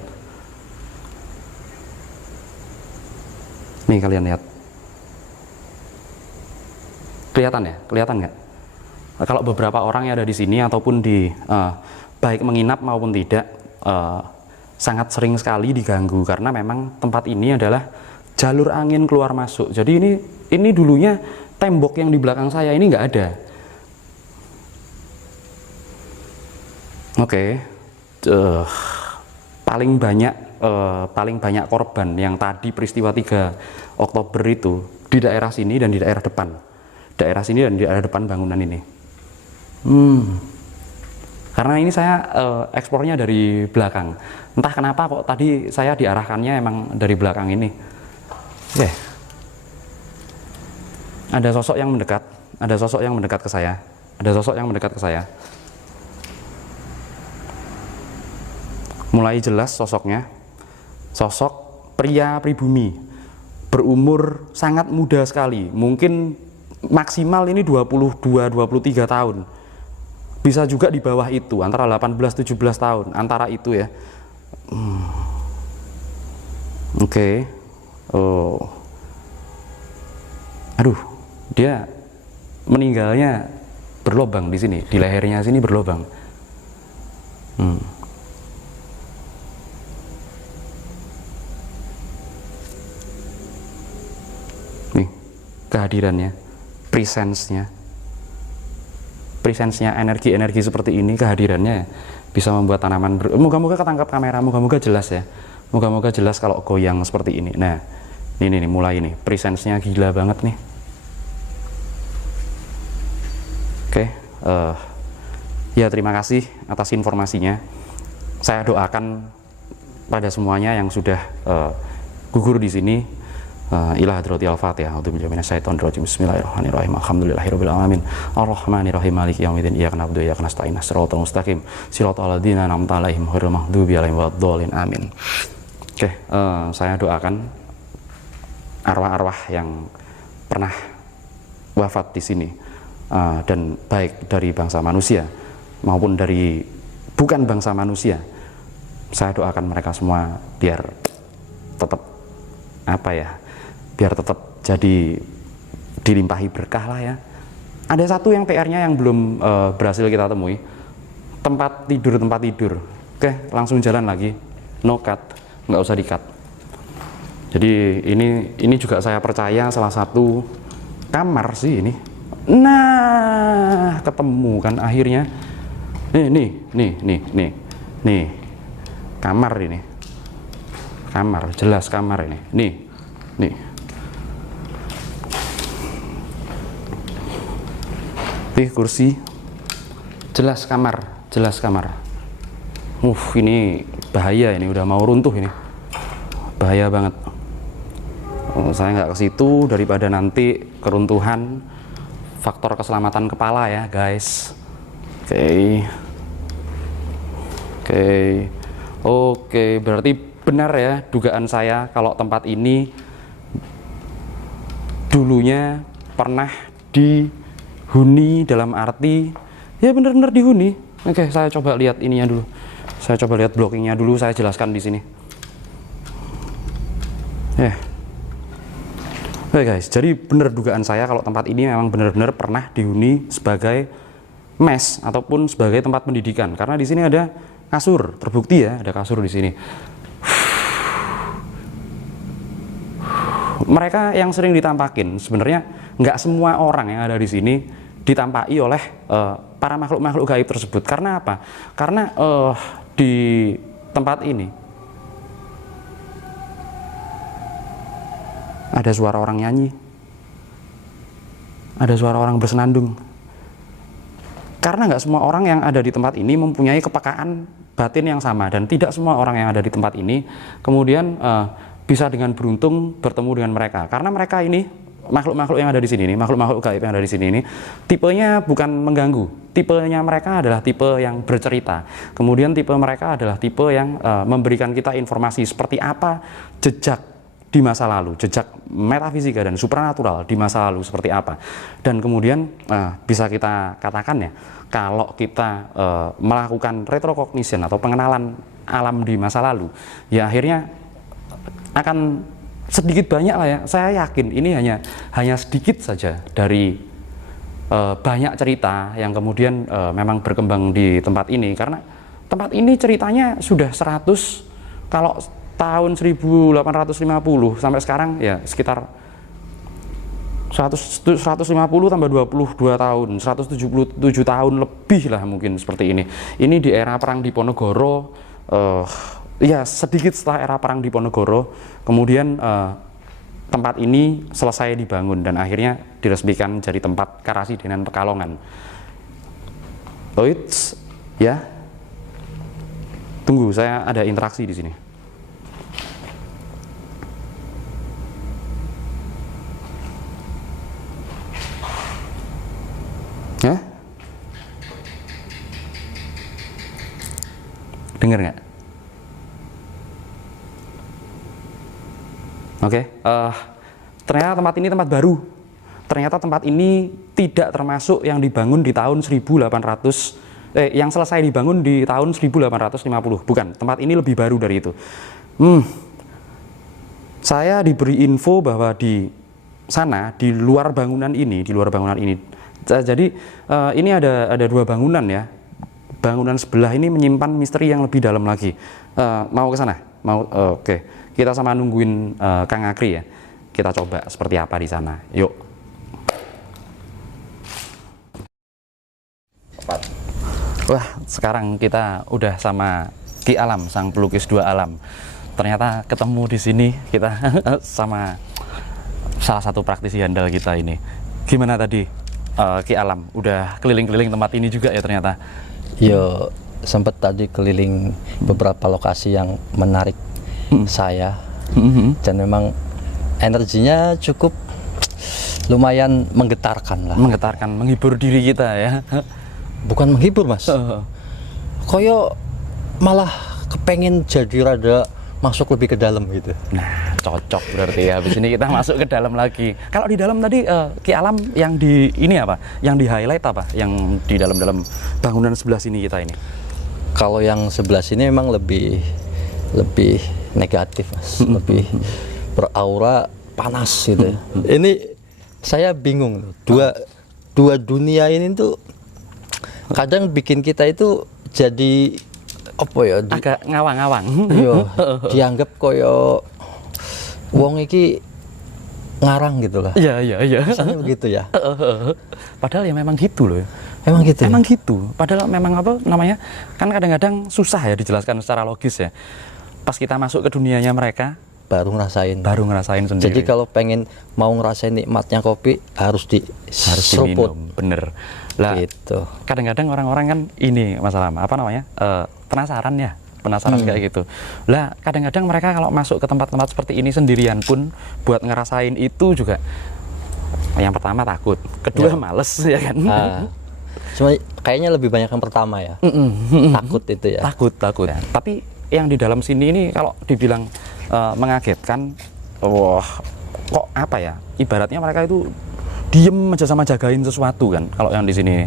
Nih kalian lihat. Kelihatan ya? Kelihatan nggak? Kalau beberapa orang yang ada di sini ataupun di baik menginap maupun tidak sangat sering sekali diganggu karena memang tempat ini adalah jalur angin keluar masuk. Jadi ini dulunya tembok yang di belakang saya ini nggak ada. Oke, paling banyak korban yang tadi peristiwa 3 Oktober itu di daerah sini dan di daerah depan. Daerah sini dan di daerah depan bangunan ini. Karena ini saya eksplornya dari belakang. Entah kenapa kok tadi saya diarahkannya emang dari belakang ini. Oke. Ada sosok yang mendekat, ada sosok yang mendekat ke saya, ada sosok yang mendekat ke saya. Mulai jelas sosoknya, sosok pria pribumi, berumur sangat muda sekali, mungkin maksimal ini 22-23 tahun. Bisa juga di bawah itu, antara 18-17 tahun, antara itu ya. Oke. Oh. Aduh. Dia meninggalnya berlobang di sini, di lehernya sini berlobang. Nih, kehadirannya, presence-nya energi seperti ini, kehadirannya bisa membuat tanaman moga-moga ketangkap kamera, moga-moga jelas ya. Moga-moga jelas kalau goyang seperti ini. Nah, ini mulai nih, presence-nya gila banget nih. Oke, ya terima kasih atas informasinya. Saya doakan pada semuanya yang sudah gugur di sini. Ila hadratil Fatihah. A'udzubillahi minasyaitonir rajim. Bismillahirrahmanirrahim. Alhamdulillahirabbil alamin. Arrahmanirrahim. Maliki yaumiddin. Iyyaka na'budu wa iyyaka nasta'in. Shiratal mustaqim. Shiratal ladzina an'amta 'alaihim ghairil maghdubi 'alaihim waladdallin. Amin. Oke, saya doakan arwah-arwah yang pernah wafat di sini. Dan baik dari bangsa manusia maupun dari bukan bangsa manusia, saya doakan mereka semua biar tetap biar tetap jadi dilimpahi berkah lah ya. Ada satu yang PR-nya yang belum berhasil kita temui, tempat tidur. Oke, langsung jalan lagi, no cut, nggak usah di-cut. Jadi ini juga saya percaya salah satu kamar sih ini. Nah, ketemu kan akhirnya. Nih. Kamar ini. Kamar, jelas kamar ini. Nih. kursi. Jelas kamar. Ini bahaya, ini udah mau runtuh ini. Bahaya banget. Saya nggak ke situ daripada nanti keruntuhan. Faktor keselamatan kepala ya, guys. Oke, berarti benar ya dugaan saya kalau tempat ini dulunya pernah dihuni, dalam arti ya benar-benar dihuni. Oke, saya coba lihat ininya dulu. Saya coba lihat blockingnya dulu, saya jelaskan di sini. Oke guys, jadi benar dugaan saya kalau tempat ini memang benar-benar pernah dihuni sebagai mes ataupun sebagai tempat pendidikan. Karena di sini ada kasur, terbukti ya, ada kasur di sini. Mereka yang sering ditampakin, sebenarnya nggak semua orang yang ada di sini ditampaki oleh para makhluk-makhluk gaib tersebut. Karena apa? Karena di tempat ini ada suara orang nyanyi, ada suara orang bersenandung. Karena nggak semua orang yang ada di tempat ini mempunyai kepekaan batin yang sama, dan tidak semua orang yang ada di tempat ini kemudian bisa dengan beruntung bertemu dengan mereka. Karena mereka ini makhluk-makhluk yang ada di sini, makhluk-makhluk gaib yang ada di sini ini, tipenya bukan mengganggu. Tipenya mereka adalah tipe yang bercerita. Kemudian tipe mereka adalah tipe yang memberikan kita informasi seperti apa jejak di masa lalu, jejak metafisika dan supranatural di masa lalu seperti apa. Dan kemudian bisa kita katakan ya, kalau kita melakukan retrocognition atau pengenalan alam di masa lalu, ya akhirnya akan sedikit banyak lah ya. Saya yakin ini hanya sedikit saja dari banyak cerita yang kemudian memang berkembang di tempat ini. Karena tempat ini ceritanya sudah 100, kalau tahun 1850 sampai sekarang ya sekitar 150 tambah 22 tahun, 177 tahun lebih lah mungkin seperti ini. Ini di era Perang Diponegoro, ya sedikit setelah era Perang Diponegoro, kemudian tempat ini selesai dibangun dan akhirnya diresmikan jadi tempat Karasidenan Pekalongan. Oits, ya. Tunggu, saya ada interaksi di sini. Ya? Dengar nggak? Oke, ternyata tempat ini tempat baru. Ternyata tempat ini tidak termasuk yang dibangun di tahun 1800, yang selesai dibangun di tahun 1850. Bukan, tempat ini lebih baru dari itu. Saya diberi info bahwa di sana, di luar bangunan ini, jadi ini ada dua bangunan ya. Bangunan sebelah ini menyimpan misteri yang lebih dalam lagi. Mau ke sana? Mau? Oke. Kita sama nungguin Kang Akri ya. Kita coba seperti apa di sana. Yuk. Wah, sekarang kita udah sama Ki Alam, sang pelukis dua alam. Ternyata ketemu di sini kita sama salah satu praktisi handal kita ini. Gimana tadi Ki Alam? Udah keliling-keliling tempat ini juga ya ternyata? Yo, sempat tadi keliling beberapa lokasi yang menarik saya, dan memang energinya cukup lumayan menggetarkan lah. Menggetarkan, menghibur diri kita ya. Bukan menghibur mas, koyo malah kepengen jadi rada masuk lebih ke dalam gitu. Nah, cocok berarti ya. Habis ini kita masuk ke dalam lagi. Kalau di dalam tadi Ki Alam yang di ini apa? Yang di highlight apa? Yang di dalam bangunan sebelah sini kita ini? Kalau yang sebelah sini memang lebih negatif mas, lebih beraura panas gitu. Ini saya bingung, dua dunia ini tuh kadang bikin kita itu jadi apa ya? Agak ngawang-ngawang. Iya, dianggap koyo wong iki ngarang gitu lah. Iya. Misalnya begitu ya. Padahal ya memang gitu loh. Emang gitu. Emang gitu. Padahal memang apa namanya? Kan kadang-kadang susah ya dijelaskan secara logis ya. Pas kita masuk ke dunianya mereka baru ngerasain sendiri. Jadi kalau pengen mau ngerasain nikmatnya kopi harus diminum. Bener. Lah, Gitu. kadang-kadang orang-orang kan ini masalah apa namanya penasaran ya, penasaran kayak gitu. Lah kadang-kadang mereka kalau masuk ke tempat-tempat seperti ini sendirian pun buat ngerasain itu juga yang pertama takut, kedua males ya kan. Cuma kayaknya lebih banyak yang pertama ya. Takut itu ya. Takut. Ya. Tapi yang di dalam sini ini kalau dibilang mengagetkan, wah kok apa ya? Ibaratnya mereka itu diem aja sama jagain sesuatu kan. Kalau yang di sini.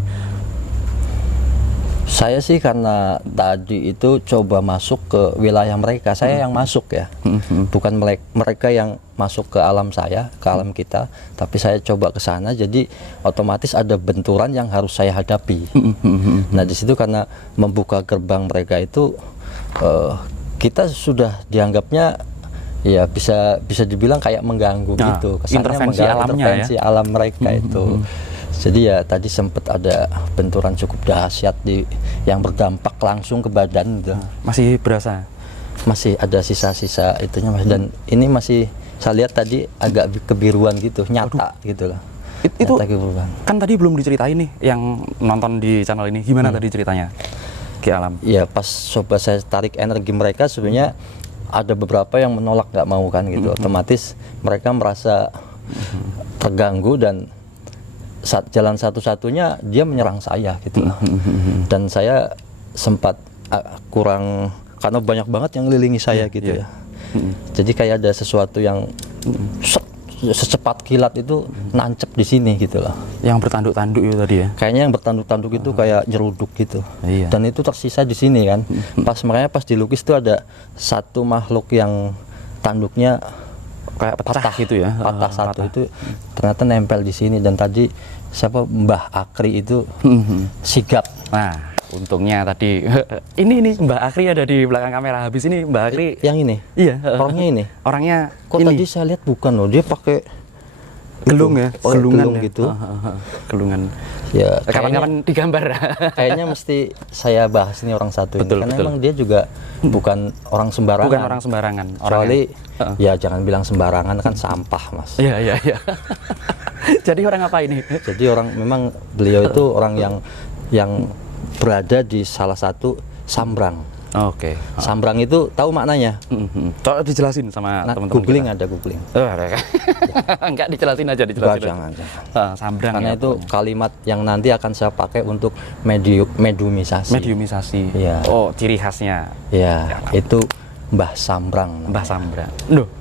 Saya sih karena tadi itu coba masuk ke wilayah mereka, saya yang masuk ya, bukan mereka yang masuk ke alam saya, ke alam kita, tapi saya coba ke sana, jadi otomatis ada benturan yang harus saya hadapi. Nah di situ karena membuka gerbang mereka itu, kita sudah dianggapnya ya bisa dibilang kayak mengganggu gitu, kesannya intervensi mengganggu alamnya intervensi alam mereka itu. Jadi ya tadi sempat ada benturan cukup dahsyat yang berdampak langsung ke badan gitu. Masih berasa? Masih ada sisa-sisa itunya Mas. Dan ini masih saya lihat tadi agak kebiruan gitu, nyata gitu loh. Itu kan tadi belum diceritain nih yang nonton di channel ini, gimana tadi ceritanya Ki Alam? Ya pas coba saya tarik energi mereka sebenarnya ada beberapa yang menolak, nggak mau kan gitu. Otomatis mereka merasa terganggu dan jalan satu-satunya dia menyerang saya gitu loh. Dan saya sempat kurang, karena banyak banget yang ngelilingi saya gitu ya. Jadi kayak ada sesuatu yang secepat kilat itu nancep di sini gitu loh. Yang bertanduk-tanduk itu tadi ya? Kayaknya yang bertanduk-tanduk itu kayak nyeruduk gitu. Iya. Dan itu tersisa di sini kan. Makanya pas dilukis itu ada satu makhluk yang tanduknya kayak patah gitu ya? Patah satu itu ternyata nempel di sini. Dan tadi siapa Mbah Akri itu sigap. Nah, untungnya tadi ini Mbah Akri ada di belakang kamera. Habis ini Mbah Akri yang ini? Iya. Orangnya ini? Orangnya kok ini. Tadi saya lihat bukan loh, dia pakai gelung ya? Gelungan ya? gitu. Gelungan. Ya, kapan-kapan digambar. Kayaknya mesti saya bahas ini orang satu betul, ini. Karena betul. emang dia juga bukan orang sembarangan. Bukan orang sembarangan. Kecuali ya jangan bilang sembarangan, kan sampah Mas. Iya. Jadi orang apa ini? Jadi orang, memang beliau itu orang yang berada di salah satu sambrang. Oke. Sambrang itu tahu maknanya? Coba dijelasin sama teman-teman. Googling kita. ada googling. Enggak, dijelasin aja. Jangan. Sambrang. Karena ya, itu pokoknya kalimat yang nanti akan saya pakai untuk mediumisasi. Mediumisasi. Iya. Oh, ciri khasnya. Iya, itu Mbah Sambrang. Mbah Sambrang. Loh,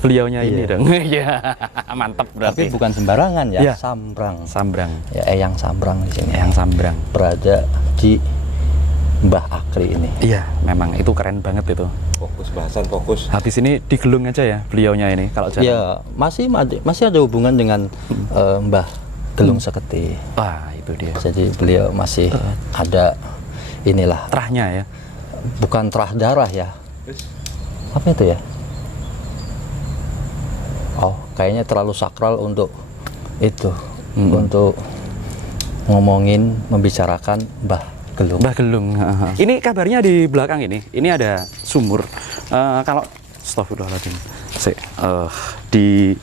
beliaunya ini dong. Iya, mantap berarti. Tapi bukan sembarangan ya, ya. Sambrang. Ya, Eyang Sambrang di sini. Eyang Sambrang Berada di Mbah Akri ini. Iya, memang itu keren banget itu. Fokus bahasan, fokus. Habis ini digelung aja ya beliaunya ini kalau jalan. Ya, masih ada hubungan dengan Mbah Gelung Seketi. Wah, itu dia. Jadi beliau masih ada inilah terahnya ya. Bukan terah darah ya. Apa itu ya? Oh, kayaknya terlalu sakral untuk itu. Untuk ngomongin, membicarakan Mbah Gelung. Mbah Gelung. Ini kabarnya di belakang ini ada sumur. Kalau astagfirullahaladzim. Di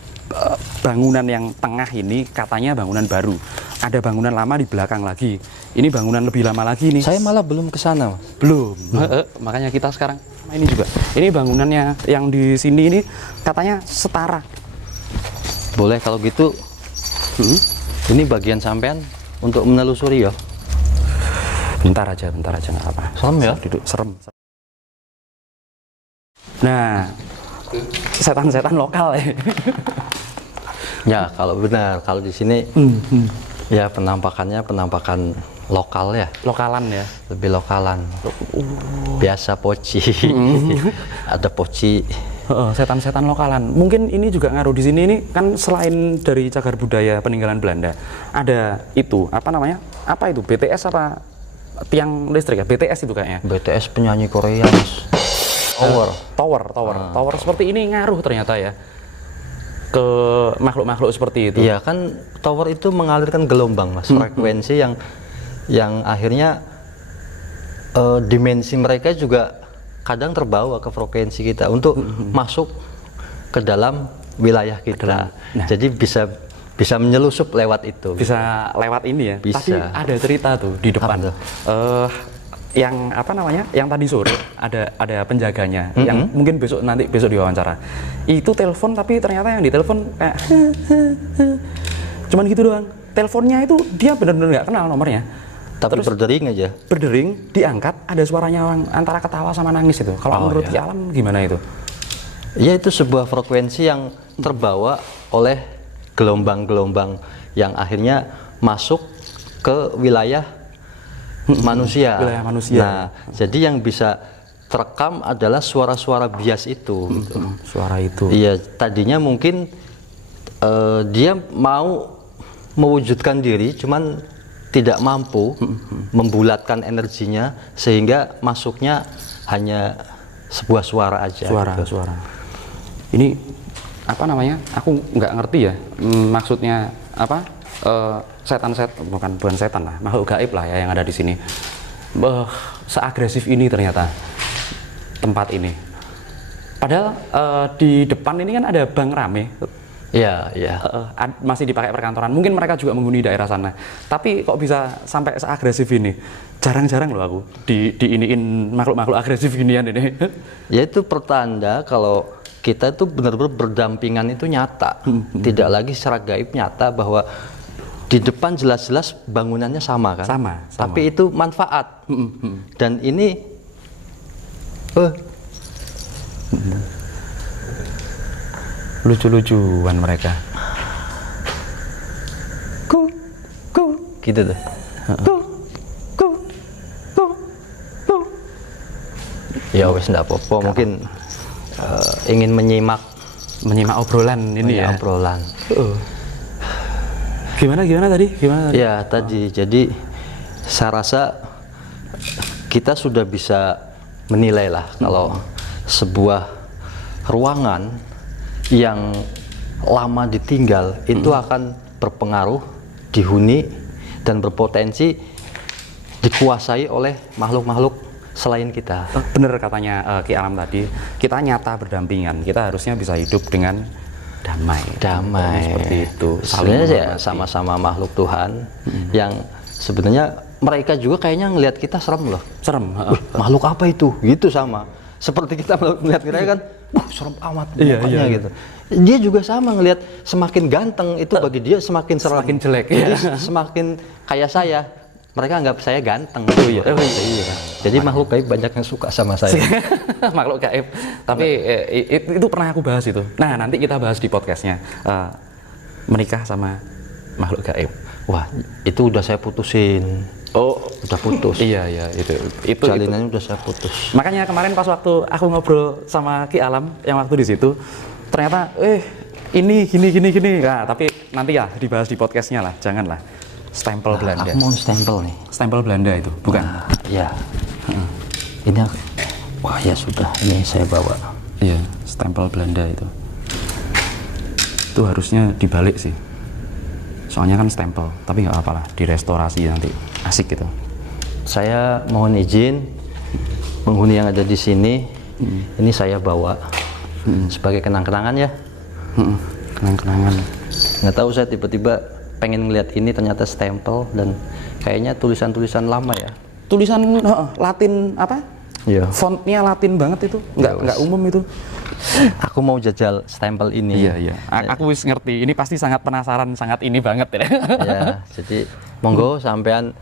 bangunan yang tengah ini katanya bangunan baru. Ada bangunan lama di belakang lagi. Ini bangunan lebih lama lagi nih. Saya malah belum ke sana, Mas. Belum. Makanya kita sekarang ini juga. Ini bangunannya yang di sini ini katanya setara. Boleh kalau gitu. Ini bagian sampean untuk menelusuri ya. Bentar aja nggak apa. Serem ya? Duduk serem. Nah, setan-setan lokal ya. Ya, kalau benar, kalau di sini ya penampakan lokal ya. Lokalan ya. Lebih lokalan. Biasa poci. Ada poci. Setan-setan lokalan. Mungkin ini juga ngaruh di sini. Ini kan selain dari cagar budaya peninggalan Belanda, ada itu apa namanya? Apa itu? BTS apa? Tiang listrik ya? BTS itu kayaknya. BTS penyanyi Korea, Mas. Tower seperti ini ngaruh ternyata ya ke makhluk-makhluk seperti itu. Iya kan, tower itu mengalirkan gelombang, Mas. Frekuensi yang akhirnya dimensi mereka juga kadang terbawa ke frekuensi kita untuk masuk ke dalam wilayah kita. Jadi bisa bisa menyelusup lewat itu. Bisa lewat ini ya. Bisa. Tadi ada cerita tuh di depan. Apa tuh? Yang apa namanya? Yang tadi sore ada penjaganya yang mungkin besok diwawancara. Itu telepon tapi ternyata yang ditelepon kayak cuman gitu doang. Teleponnya itu dia benar-benar nggak kenal nomornya. Tapi Terus berdering aja. berdering, diangkat, ada suaranya orang antara ketawa sama nangis itu. Kalau menurut Ki Alam gimana itu? Ya itu sebuah frekuensi yang terbawa oleh gelombang-gelombang yang akhirnya masuk ke wilayah manusia. Wilayah manusia. Nah, jadi yang bisa terekam adalah suara-suara bias itu. Gitu. Suara itu. Iya, tadinya mungkin dia mau mewujudkan diri, cuman tidak mampu membulatkan energinya sehingga masuknya hanya sebuah suara aja. Suara. Ini apa namanya? Aku nggak ngerti ya. Maksudnya apa? Bukan setan lah, makhluk gaib lah ya yang ada di sini. Seagresif ini ternyata tempat ini. Padahal di depan ini kan ada bank rame. Iya. Masih dipakai perkantoran. Mungkin mereka juga menghuni daerah sana. Tapi kok bisa sampai seagresif ini? Jarang-jarang loh aku diiniin makhluk-makhluk agresif ginian ini. Ya itu pertanda kalau kita itu benar-benar berdampingan itu nyata. Tidak lagi secara gaib, nyata bahwa di depan jelas-jelas bangunannya sama kan? Sama. Tapi itu manfaat. Dan ini lucu-lucuan mereka. Gitu tuh. Ya wes enggak apa-apa, mungkin ingin menyimak obrolan ini ya. Obrolan. Gimana tadi? Ya tadi, jadi saya rasa kita sudah bisa menilai lah kalau sebuah ruangan yang lama ditinggal itu akan berpengaruh, dihuni dan berpotensi dikuasai oleh makhluk-makhluk selain kita. Bener katanya Ki Alam tadi, kita nyata berdampingan, kita harusnya bisa hidup dengan damai. Seperti itu. Sebenarnya ya sama-sama makhluk Tuhan yang sebenarnya mereka juga kayaknya ngelihat kita serem loh. Serem. Makhluk apa itu? Gitu sama. Seperti kita melihat mereka kan, serem amat mukanya gitu. Dia juga sama ngelihat semakin ganteng itu bagi dia semakin serem. Semakin jelek. Jadi semakin kayak saya, mereka anggap saya ganteng. Iya. Jadi makhluk gaib banyak yang suka sama saya. Makhluk gaib. Tapi itu pernah aku bahas itu. Nah, nanti kita bahas di podcastnya. Menikah sama makhluk gaib. Wah, itu udah saya putusin. Oh, udah putus. Iya, itu jalinannya udah saya putus. Makanya kemarin pas waktu aku ngobrol sama Ki Alam yang waktu di situ, ternyata ini gini. Nah, tapi nanti ya dibahas di podcastnya lah, janganlah. Stempel Belanda. Aku mau stempel nih. Stempel Belanda itu, bukan? Ya. Ini wah ya sudah, ini saya bawa. Iya, stempel Belanda itu. Itu harusnya dibalik sih. Soalnya kan stempel, tapi nggak apa-apa lah, direstorasi nanti. Asik gitu. Saya mohon izin penghuni yang ada di sini, ini saya bawa sebagai kenang-kenangan ya. Kenang-kenangan. Nggak tahu, saya tiba-tiba pengen ngeliat ini ternyata stempel dan kayaknya tulisan-tulisan lama ya. Tulisan Latin apa? Iya. Fontnya Latin banget itu, nggak umum itu. Aku mau jajal stempel ini. Iya. Aku wis ngerti. Ini pasti sangat penasaran, sangat ini banget ya. Ya, jadi monggo sampean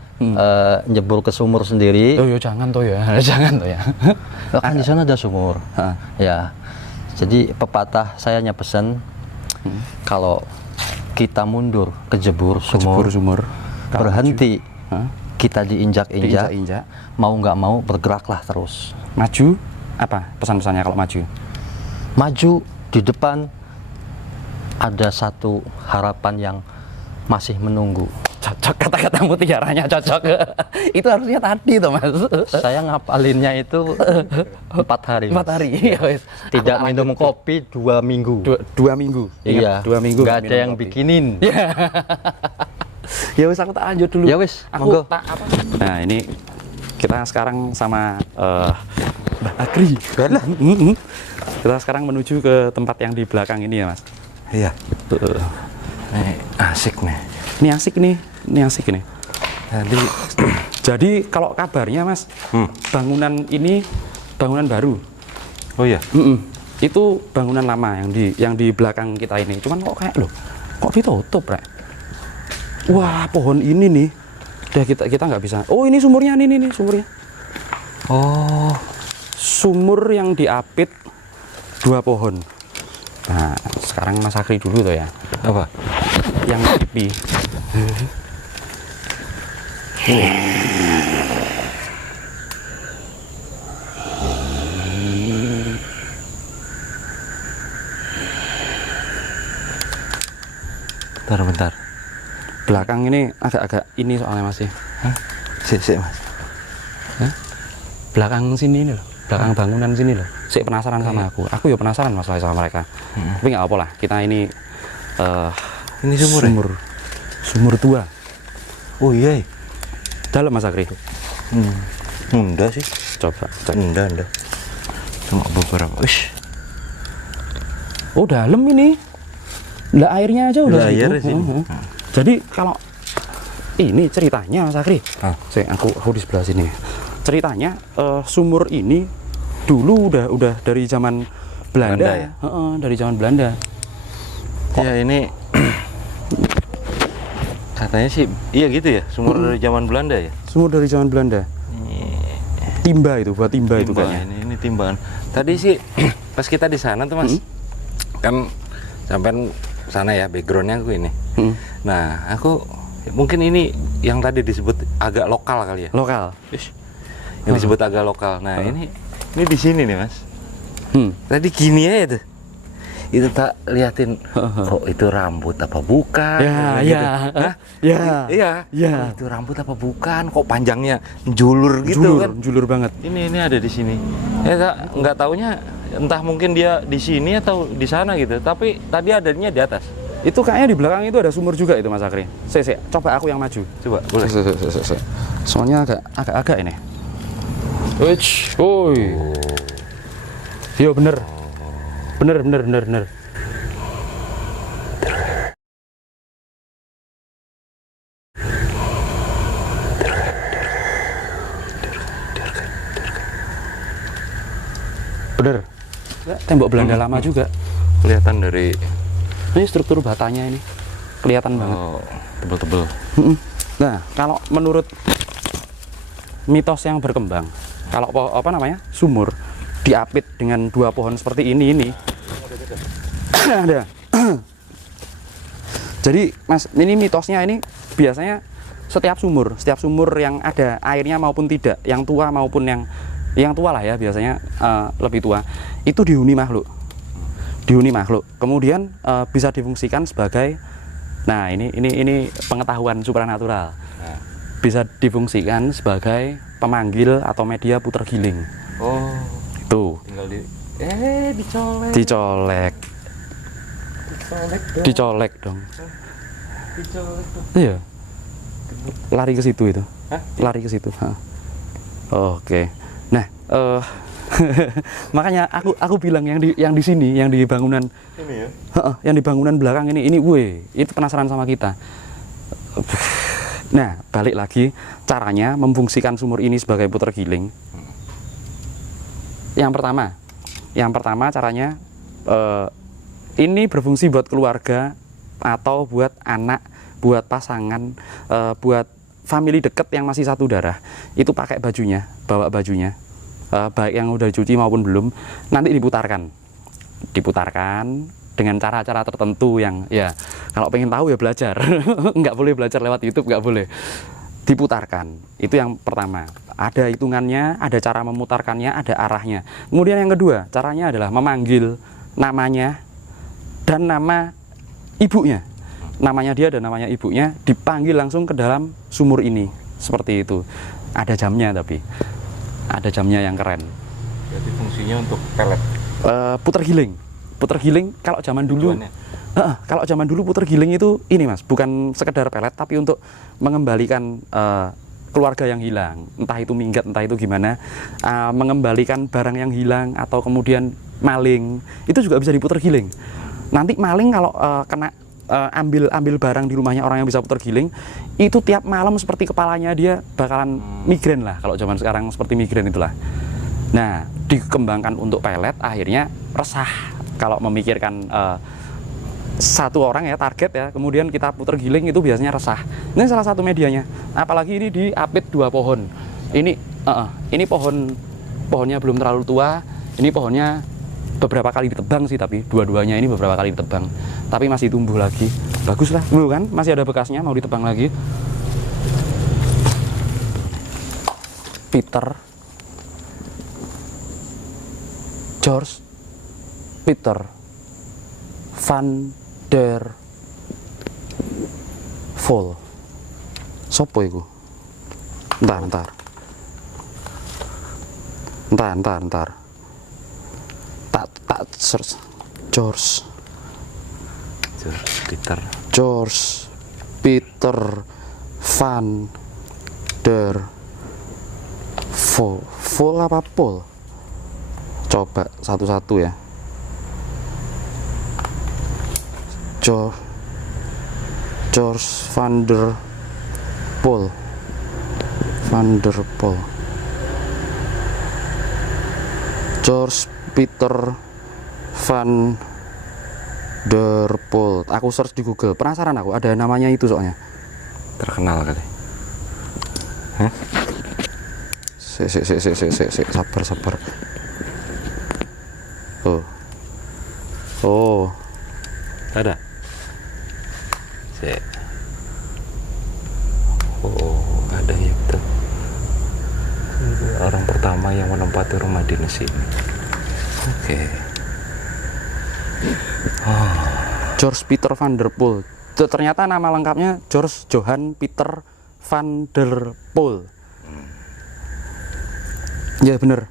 nyebur ke sumur sendiri. Oh ya jangan tuh ya, jangan tuh ya. Kan di sana ada sumur. Ya. Jadi pepatah saya pesan kalau kita mundur kejebur sumur, berhenti kita diinjak-injak, mau nggak mau bergeraklah terus. Maju apa pesan-pesannya kalau maju? Maju, di depan ada satu harapan yang masih menunggu. Cocok kata-kata mutiaranya, cocok. Itu harusnya tadi tuh Mas. Saya ngapalinnya itu 4 hari. 4 hari. Ya. Tidak minum kopi 2 minggu. 2 minggu. Iya. 2 minggu. Gak ada yang bikinin. Ya wis, aku tak lanjut dulu. Ya wis, aku tak apa. Nah, ini kita sekarang sama Mbak Agri. Kita sekarang menuju ke tempat yang di belakang ini ya Mas. Iya. Asik nih. Ini asik nih, ini asik nih. Jadi kalau kabarnya Mas, bangunan ini bangunan baru. Oh iya. Itu bangunan lama yang di belakang kita ini. Cuman kok kayak loh, kok ditutup, Rek? Wah, pohon ini nih. Udah kita nggak bisa. Oh, ini sumurnya nih sumurnya. Oh, sumur yang diapit 2 pohon. Nah, sekarang Mas Akri dulu tuh ya. apa? Yang pipi. Bentar. Belakang ini agak-agak ini soalnya Mas ya. Sik, Mas. Belakang sini nih loh. Belakang bangunan sini loh. Saya penasaran sama aku. Aku ya penasaran masalah sama mereka. Tapi nggak apa lah. Kita ini Ini sumur. Ya? Sumur tua. Oh iya. Dalam Mas Akri. Enggak sih. Coba. Enggak. Cuma beberapa. Wish. Oh, dalam ini. Lah airnya aja udah Air segitu. sini. Jadi kalau ini ceritanya Mas Akri. Aku di sebelah sini. Ceritanya sumur ini dulu udah dari zaman Belanda ya? Dari zaman Belanda. Ya ini katanya sih iya gitu ya, sumur dari zaman Belanda ya. Sumur dari zaman Belanda. Timba itu, buat timba itu kayaknya. Ini timbangan. Tadi sih pas kita di sana tuh Mas, kan sampai sana ya backgroundnya aku ini. Nah aku mungkin ini yang tadi disebut agak lokal kali ya. Lokal. Yang disebut agak lokal. Nah ini di sini nih Mas. Tadi gini aja tuh. Itu tak liatin, kok itu rambut apa bukan? Ya. Itu rambut apa bukan? Kok panjangnya julur gitu kan? Julur banget. Ini ada di sini. Ya nggak taunya entah mungkin dia di sini atau di sana gitu. Tapi tadi adanya di atas. Itu kayaknya di belakang itu ada sumur juga itu Mas Akri. Coba aku yang maju. Coba boleh. Soalnya agak ini. Wih, iya bener. Bener. Bener. Tembok Belanda lama juga. Kelihatan dari ini struktur batanya ini. Kelihatan banget. Tebel-tebel. Nah, kalau menurut mitos yang berkembang, kalau sumur diapit dengan 2 pohon seperti ini ada. Jadi Mas, ini mitosnya ini biasanya setiap sumur yang ada airnya maupun tidak, yang tua maupun yang tua lah ya, biasanya lebih tua, itu dihuni makhluk. Kemudian bisa difungsikan sebagai, nah ini pengetahuan supranatural. Bisa difungsikan sebagai pemanggil atau media puter giling. Oh. Tuh. Tinggal dicolek dong. Iya. Lari ke situ itu. Lari ke situ. Oke. Nah, makanya aku bilang yang di sini, yang di bangunan ini ya. Yang di bangunan belakang ini itu penasaran sama kita. Nah, balik lagi caranya memfungsikan sumur ini sebagai puter giling. Yang pertama caranya ini berfungsi buat keluarga atau buat anak, buat pasangan, buat family deket yang masih satu darah. Itu pakai bajunya, bawa bajunya, baik yang udah dicuci maupun belum, nanti diputarkan dengan cara-cara tertentu yang ya kalau pengen tahu ya belajar. Nggak boleh belajar lewat YouTube, nggak boleh. Diputarkan, itu yang pertama. Ada hitungannya, ada cara memutarkannya, ada arahnya. Kemudian yang kedua, caranya adalah memanggil namanya dan nama ibunya. Namanya dia dan namanya ibunya dipanggil langsung ke dalam sumur ini. Seperti itu. Ada jamnya tapi. Ada jamnya yang keren. Jadi fungsinya untuk pelet. Puter giling. Puter giling kalau zaman dulu. Kalau zaman dulu puter giling itu ini Mas, bukan sekedar pelet tapi untuk mengembalikan keluarga yang hilang, entah itu minggat, entah itu gimana, mengembalikan barang yang hilang atau kemudian maling, itu juga bisa diputer giling. Nanti maling kalau kena ambil barang di rumahnya orang yang bisa putar giling, itu tiap malam seperti kepalanya dia bakalan migrain lah, kalau zaman sekarang seperti migrain itulah. Nah, dikembangkan untuk pelet, akhirnya resah kalau memikirkan satu orang ya, target ya, kemudian kita putar giling itu biasanya resah. Ini salah satu medianya. Apalagi ini diapit 2 pohon. Ini pohonnya belum terlalu tua. Ini pohonnya beberapa kali ditebang sih, tapi dua-duanya ini beberapa kali ditebang. Tapi masih tumbuh lagi. Bagus lah, kan? Masih ada bekasnya, mau ditebang lagi. George Peter van der Vol. Sopo iku? Entar. Tak search. George Peter van der Vol. Vol apa Pol? Coba satu-satu ya. George van der Pol. George Peter van der Pol. Aku search di Google. Penasaran aku, ada namanya itu soalnya. Terkenal kali. Sabar. Oh. Ada. Oh, ada ya betul. Orang pertama yang menempati rumah dinas ini. Oke. George Peter van der Pol. Ternyata nama lengkapnya George Johan Peter van der Pol. Ya bener.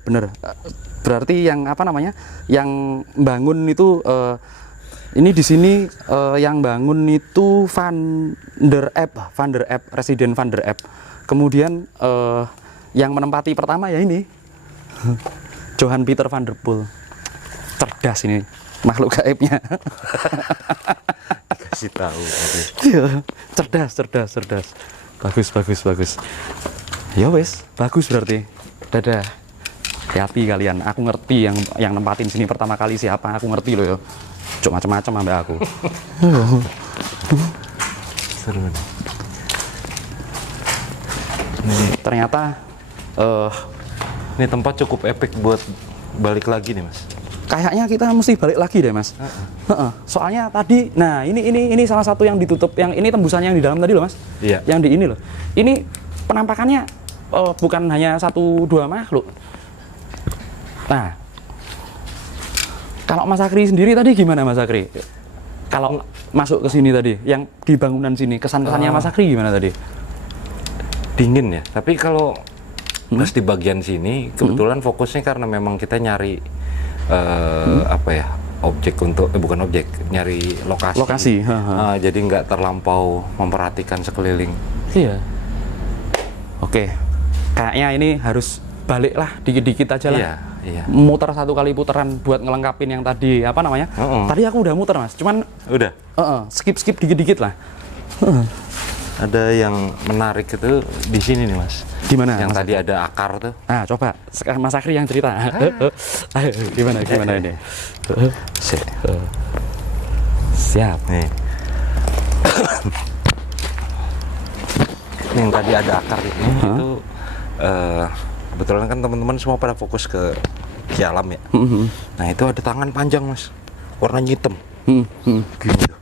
Berarti yang apa namanya? Yang bangun itu ini di sini yang bangun itu Van der Epp, Residen Van der Epp. Kemudian yang menempati pertama ya ini Johan Peter van der Pol. Cerdas ini makhluk gaibnya. Kasih tahu. Cerdas. Bagus. Ya wes, bagus berarti. Dadah. Hati kalian, aku ngerti yang nempatin sini pertama kali siapa, aku ngerti loh ya. Cuk macam-macam sampai aku. Seru nih. Ternyata Ini tempat cukup epic buat balik lagi nih, Mas. Kayaknya kita mesti balik lagi deh, Mas. Soalnya tadi, nah ini salah satu yang ditutup, yang ini tembusannya yang di dalam tadi loh, Mas. Iya. Yang di ini loh. Ini penampakannya bukan hanya 1-2 makhluk. Nah, kalau Mas Akri sendiri tadi gimana, Mas Akri? Kalau masuk ke sini tadi, yang di bangunan sini, kesan-kesannya Mas Akri gimana tadi? Dingin ya, tapi kalau pas di bagian sini kebetulan fokusnya karena memang kita nyari apa ya, objek untuk bukan objek, nyari lokasi. Jadi nggak terlampau memperhatikan sekeliling. Iya. Oke, kayaknya ini harus balik lah dikit-dikit aja lah. Iya. Muter 1 kali putaran buat ngelengkapin yang tadi apa namanya? Tadi aku udah muter, Mas, cuman udah. Skip dikit-dikit lah. Ada yang menarik itu di sini nih, Mas. Di mana? Yang Mas tadi ada akar tuh. Ah, coba sekarang Mas Akri yang cerita. Ayo, gimana ini? Siap. Nih. Ini yang tadi ada akar ini itu kebetulan kan teman-teman semua pada fokus ke alam ya. Nah, itu ada tangan panjang, Mas. Warnanya hitam. Gini tuh.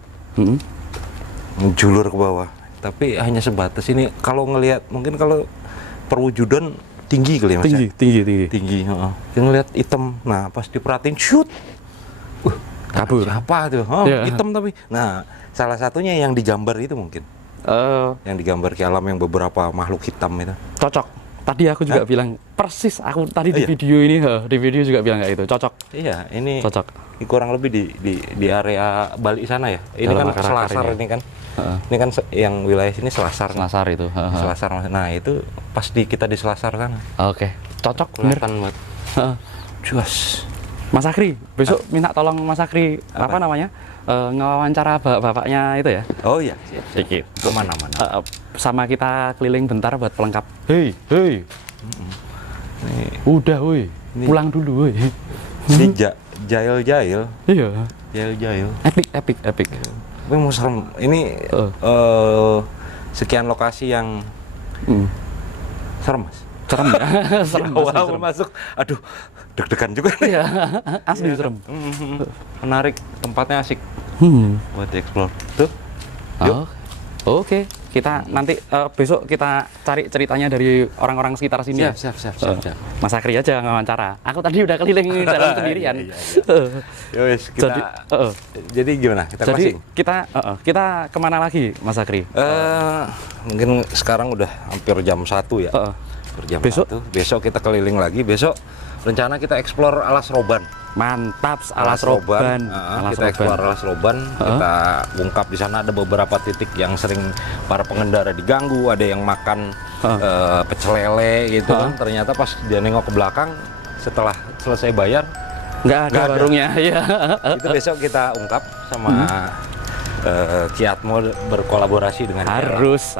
Menjulur ke bawah. Tapi hanya sebatas ini, kalau ngelihat mungkin kalau perwujudan tinggi kali ya, Mas. Tinggi, heeh. Kita ngelihat hitam. Nah, pas diperhatiin shoot. Kabur. Apa tuh? Hitam tapi. Nah, salah satunya yang digambar itu mungkin. Yang digambar ke alam yang beberapa makhluk hitam itu. Cocok. Tadi aku juga bilang persis, aku tadi di video ini, di video juga bilang kayak itu, cocok. Iya, ini cocok. Ini kurang lebih di area Bali sana ya. Ini dalam kan Selasar ini kan. Ini kan yang wilayah sini Selasar. Selasar itu. Selasar. Nah, itu pas kita di Selasar sana. Oke. Cocok, bener. Kelihatan buat. Cuas. Mas Akri, besok minta tolong Mas Akri apa namanya? ngewawancara bapaknya itu ya. Oh iya, siap. Sedikit. Kemana-mana. Sama kita keliling bentar buat pelengkap. Hei, Nih, udah woi, pulang dulu woi. si Jail-Jail. Iya. Jail-Jail. Epic. Tapi mau serem. Ini sekian lokasi yang serem, Mas. Serem ya. Serem. Awal asli serem. masuk, aduh, deg-degan juga nih. Iya, asli serem. Menarik, tempatnya asik buat dieksplor. Tuh. Yuk. Oke, kita nanti besok kita cari ceritanya dari orang-orang sekitar sini. Siap. Mas Akri aja ngawancara. Aku tadi udah keliling jalan sendirian. Yowes, jadi gimana? Kita Jadi closing? kita kemana lagi, Mas Akri? Mungkin sekarang udah hampir jam 1 ya. Hampir jam Besok? 1. Besok kita keliling lagi. Besok rencana kita eksplor Alas Roban. Mantap, Alas Roban. Kita eksplor Alas Roban. Kita ungkap di sana ada beberapa titik yang sering para pengendara diganggu. Ada yang makan pecel lele gitu kan. Ternyata pas dia nengok ke belakang setelah selesai bayar Nggak ada warungnya. Iya. itu besok kita ungkap sama Ki Atmo berkolaborasi dengan Harus.